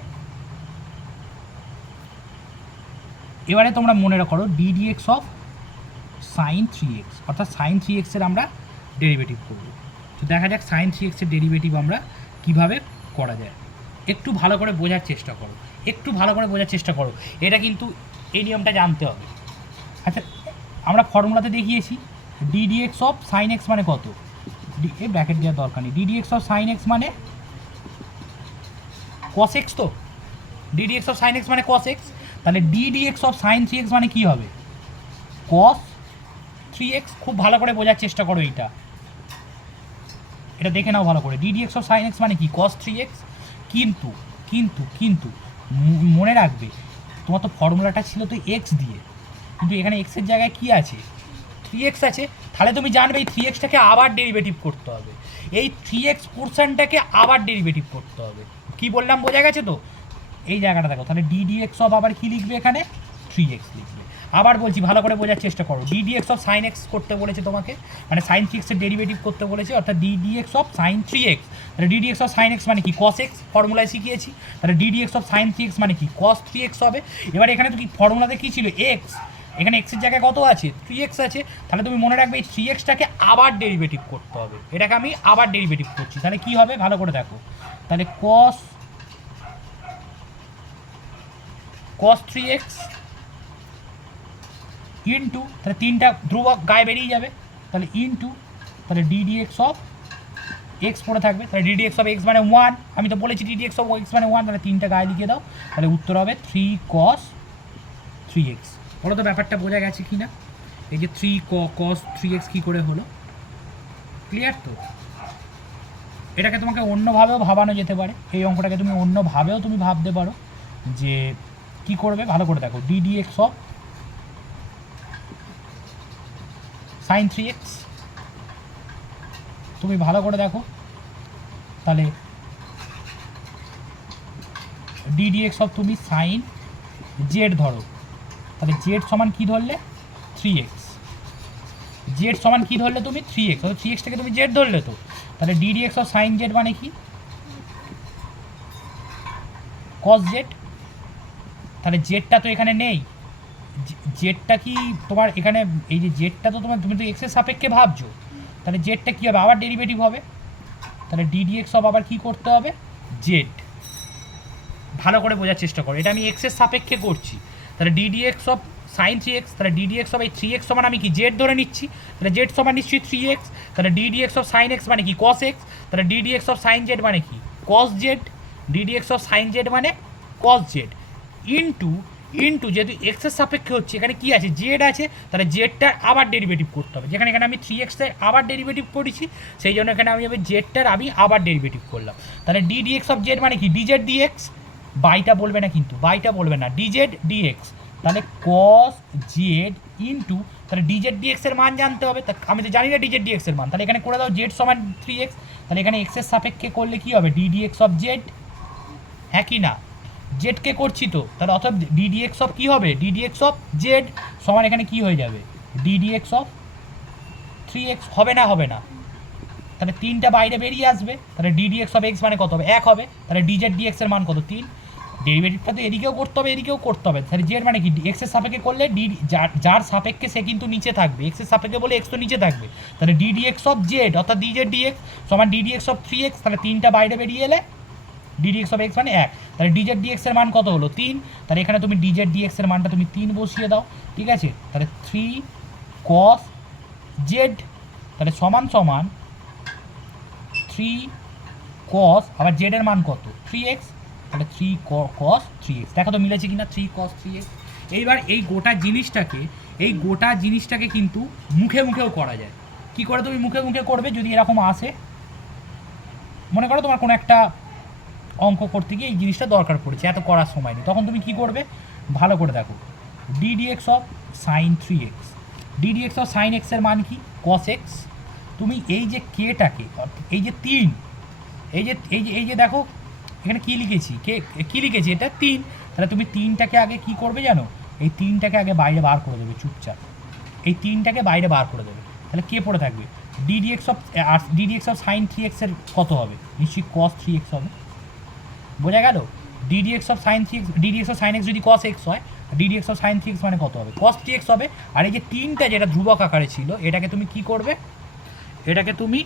এবারে তোমরা মনে করো ডিডিএক্স অফ সাইন 3x, অর্থাৎ সাইন 3x-এর আমরা ডেরিভেটিভ করব। তো দেখা যাক সাইন 3x-এর ডেরিভেটিভ আমরা কীভাবে করা যায়, একটু ভালো করে বোঝার চেষ্টা করো, একটু ভালো করে বোঝার চেষ্টা করো, এটা কিন্তু এই নিয়মটা জানতে হবে। আচ্ছা, আমরা ফর্মুলাতে দেখিয়েছি ডিডিএক্স অফ সাইন এক্স মানে কত, এই ব্র্যাকেট দেওয়ার দরকার নেই, ডিডিএক্স অফ সাইন এক্স মানে কস এক্স, তো ডিডিএক্স অফ সাইন এক্স মানে কস এক্স, তাহলে ডিডিএক্স অফ সাইন 3x মানে কী হবে কস 3x। খুব ভালো করে বোঝার চেষ্টা করো, এটা দেখে নাও ভালো করে, ডিডিএক্স অফ সাইন এক্স মানে কি কস 3x। কিন্তু কিন্তু কিন্তু মনে রাখবে, তোমার তো ফর্মুলাটা ছিল তো এক্স দিয়ে, কিন্তু এখানে এক্সের জায়গায় কি আছে 3x আছে, তাহলে তুমি জানবে এই 3xটাকে আবার ডেরিভেটিভ করতে হবে, এই 3x পোর্শনটাকে আবার ডেরিভেটিভ করতে হবে। কি বললাম বোঝা গেছে তো? এই জায়গাটা দেখো, তাহলে ডিডিএক্স অফ আবার কি লিখবে এখানে 3x লিখবে। আবার বলছি ভালো করে বোঝার চেষ্টা করো, ডিডিএক্স অফ সাইন এক্স করতে বলেছে তোমাকে, মানে সাইন 3x-এর ডেরিভেটিভ করতে বলেছে, অর্থাৎ ডিডিএক্স অফ সাইন 3x, তাহলে ডিডিএক্স অফ সাইন এক্স মানে কি কস এক্স, ফর্মুলায় শিখিয়েছি, তাহলে ডিডিএক্স অফ সাইন 3x মানে কি কস 3x হবে। এবার এখানে তো কি ফর্মুলাতে কী ছিল এক্স, এখানে এক্সের জায়গায় কত আছে 3x আছে, তাহলে তুমি মনে রাখবে এই 3xটাকে আবার ডেরিভেটিভ করতে হবে, এটাকে আমি আবার ডেরিভেটিভ করছি, তাহলে কী হবে ভালো করে দেখো, তাহলে কস 3x ইন্টু, তাহলে 3টা ধ্রুবক গায়ে বেরিয়ে যাবে, তাহলে ইন্টু, তাহলে ডিডিএক্স অফ এক্স পড়ে থাকবে, তাহলে ডিডিএক্স অফ এক্স মানে 1, আমি তো বলেছি ডিডিএক্স অফ এক্স মানে 1, তাহলে 3টা গায়ে লিখে দাও, তাহলে উত্তর হবে 3 cos 3x। বলো তো ব্যাপারটা বোঝা গেছে কি না? এই যে 3 cos 3x কী করে হলো, ক্লিয়ার তো? এটাকে তোমাকে অন্যভাবেও ভাবানো যেতে পারে, এই অঙ্কটাকে তুমি অন্যভাবেও তুমি ভাবতে পারো যে কি করবে, ভালো করে দেখো, ডিডিএক্স অফ সাইন 3x তুমি ভালো করে দেখো, তাহলে ডিডিএক্স অফ তুমি সাইন জেড ধরো, তাহলে জেড সমান কী ধরলে 3x, জেড সমান কী ধরলে তুমি 3x, তাহলে 3x থেকে তুমি জেড ধরলে তো, তাহলে ডিডিএক্স অফ সাইন জেড মানে কি কস জেড, তাহলে জেডটা তো এখানে নেই, জেডটা কি তোমার এখানে, এই যে জেডটা তো তোমার, তুমি তো এক্সের সাপেক্ষে ভাবছো, তাহলে জেডটা কী হবে আবার ডেরিভেটিভ হবে, তাহলে ডিডিএক্স অফ আবার কী করতে হবে জেড। ভালো করে বোঝার চেষ্টা করো, এটা আমি এক্সের সাপেক্ষে করছি, তাহলে ডিডিএক্স অফ সাইন 3x, তাহলে ডিডিএক্স অফ এই 3x সমান আমি কি জেড ধরে নিচ্ছি, তাহলে জেড সমান নিশ্চয়ই 3x, তাহলে ডিডিএক্স অফ সাইন এক্স মানে কি কস এক্স, তাহলে ডিডিএক্স অফ সাইন জেড মানে কি cos z, d d x of sine z মানে কস জেড ইন্টু ইন্টু যেহেতু এক্সের সাপেক্ষে হচ্ছে এখানে কি আছে জেড আছে, তাহলে জেডটা আবার ডেরিভেটিভ করতে হবে, যেখানে এখানে আমি 3x-এর আবার ডেরিভেটিভ করেছি সেই জন্য এখানে আমি জেডটার আমি আবার ডেরিভেটিভ করলাম, তাহলে ডিডিএক্স অফ জেড মানে কি ডিজেড ডিএক্স, বাইটা বলবে না কিন্তু, বাইটা বলবে না, ডিজেড ডিএক্স, তাহলে কস জেড ইন্টু, তাহলে ডিজেড ডিএক্স এর মান জানতে হবে, তা আমি তো জানি না ডিজেড ডিএক্স এর মান, তাহলে এখানে করে দাও জেড সমান 3x, তাহলে এখানে এক্সের সাপেক্ষে করলে কি হবে ডিডিএক্স অফ জেড, হ্যাঁ কি না, জেডকে করছি তো, তাহলে অর্থাৎ ডিডিএক্স অফ কী হবে ডিডিএক্স অফ জেড সমান এখানে কি হয়ে যাবে ডিডিএক্স অফ 3x, হবে না হবে না, তাহলে 3টা বাইরে বেরিয়ে আসবে, তাহলে ডিডিএক্স অফ এক্স মানে কত হবে 1 হবে, তাহলে ডিজেড ডিএক্স এর মান কত 3, ডেরিভেটিভটা তো এদিকেও করতে হবে এদিকেও করতে হবে, তাহলে জেড মানে কি এক্সের সাপেক্ষে করলে যার সাপেক্ষে সে কিন্তু নিচে থাকবে, এক্সের সাপেক্ষে বলে এক্স তো নিচে থাকবে, তাহলে ডিডিএক্স অফ জেড অর্থাৎ ডিজেড ডিএক্স সমান ডিডিএক্স অফ 3x, তাহলে 3টা বাইরে বেরিয়ে এলে ডিডিএক্স অফ এক্স মানে 1, তাহলে ডিজেড ডিএক্স এর মান কত হলো 3, তাহলে এখানে তুমি ডিজেড ডিএক্স এর মানটা তুমি 3 বসিয়ে দাও, ঠিক আছে, তাহলে 3 cos জেড, তাহলে সমান সমান 3 cos আবার জেড এর মান কত 3x, তাহলে 3 cos 3x, দেখো তো মিলেছে কিনা 3 cos 3x। এইবার এই গোটা জিনিসটাকে কিন্তু মুখে মুখেও করা যায়, কি করে তুমি মুখে মুখে করবে যদি এরকম আসে, মনে করো তোমার কোনো একটা অঙ্ক করতে গিয়ে এই জিনিসটা দরকার পড়েছে, এত করার সময় নেই, তখন তুমি কি করবে ভালো করে দেখো, ddx of sign 3x, ddx of sine x এর মান কি cos x, তুমি এই যে কেটাকে এই যে 3, এই যে দেখো এখানে কী লিখেছি কী লিখেছি এটা 3, তাহলে তুমি 3টাকে আগে কি করবে জানো, এই 3টাকে আগে বাইরে বার করে দেবে চুপচাপ, এই 3টাকে বাইরে বার করে দেবে, তাহলে কে পড়ে থাকবে ডিডিএক্স অফ সাইন 3x এর কত হবে নিশ্চয়ই cos 3x হবে, বোঝা গেল, ddx of sign 3x, ddx of sine x যদি cos x হয়, ডিডিএক্স অফ সাইন 3x মানে কত হবে cos 3x হবে, আর এই যে 3টা যেটা ধ্রুবক আকারে ছিল এটাকে তুমি কি করবে, এটাকে তুমি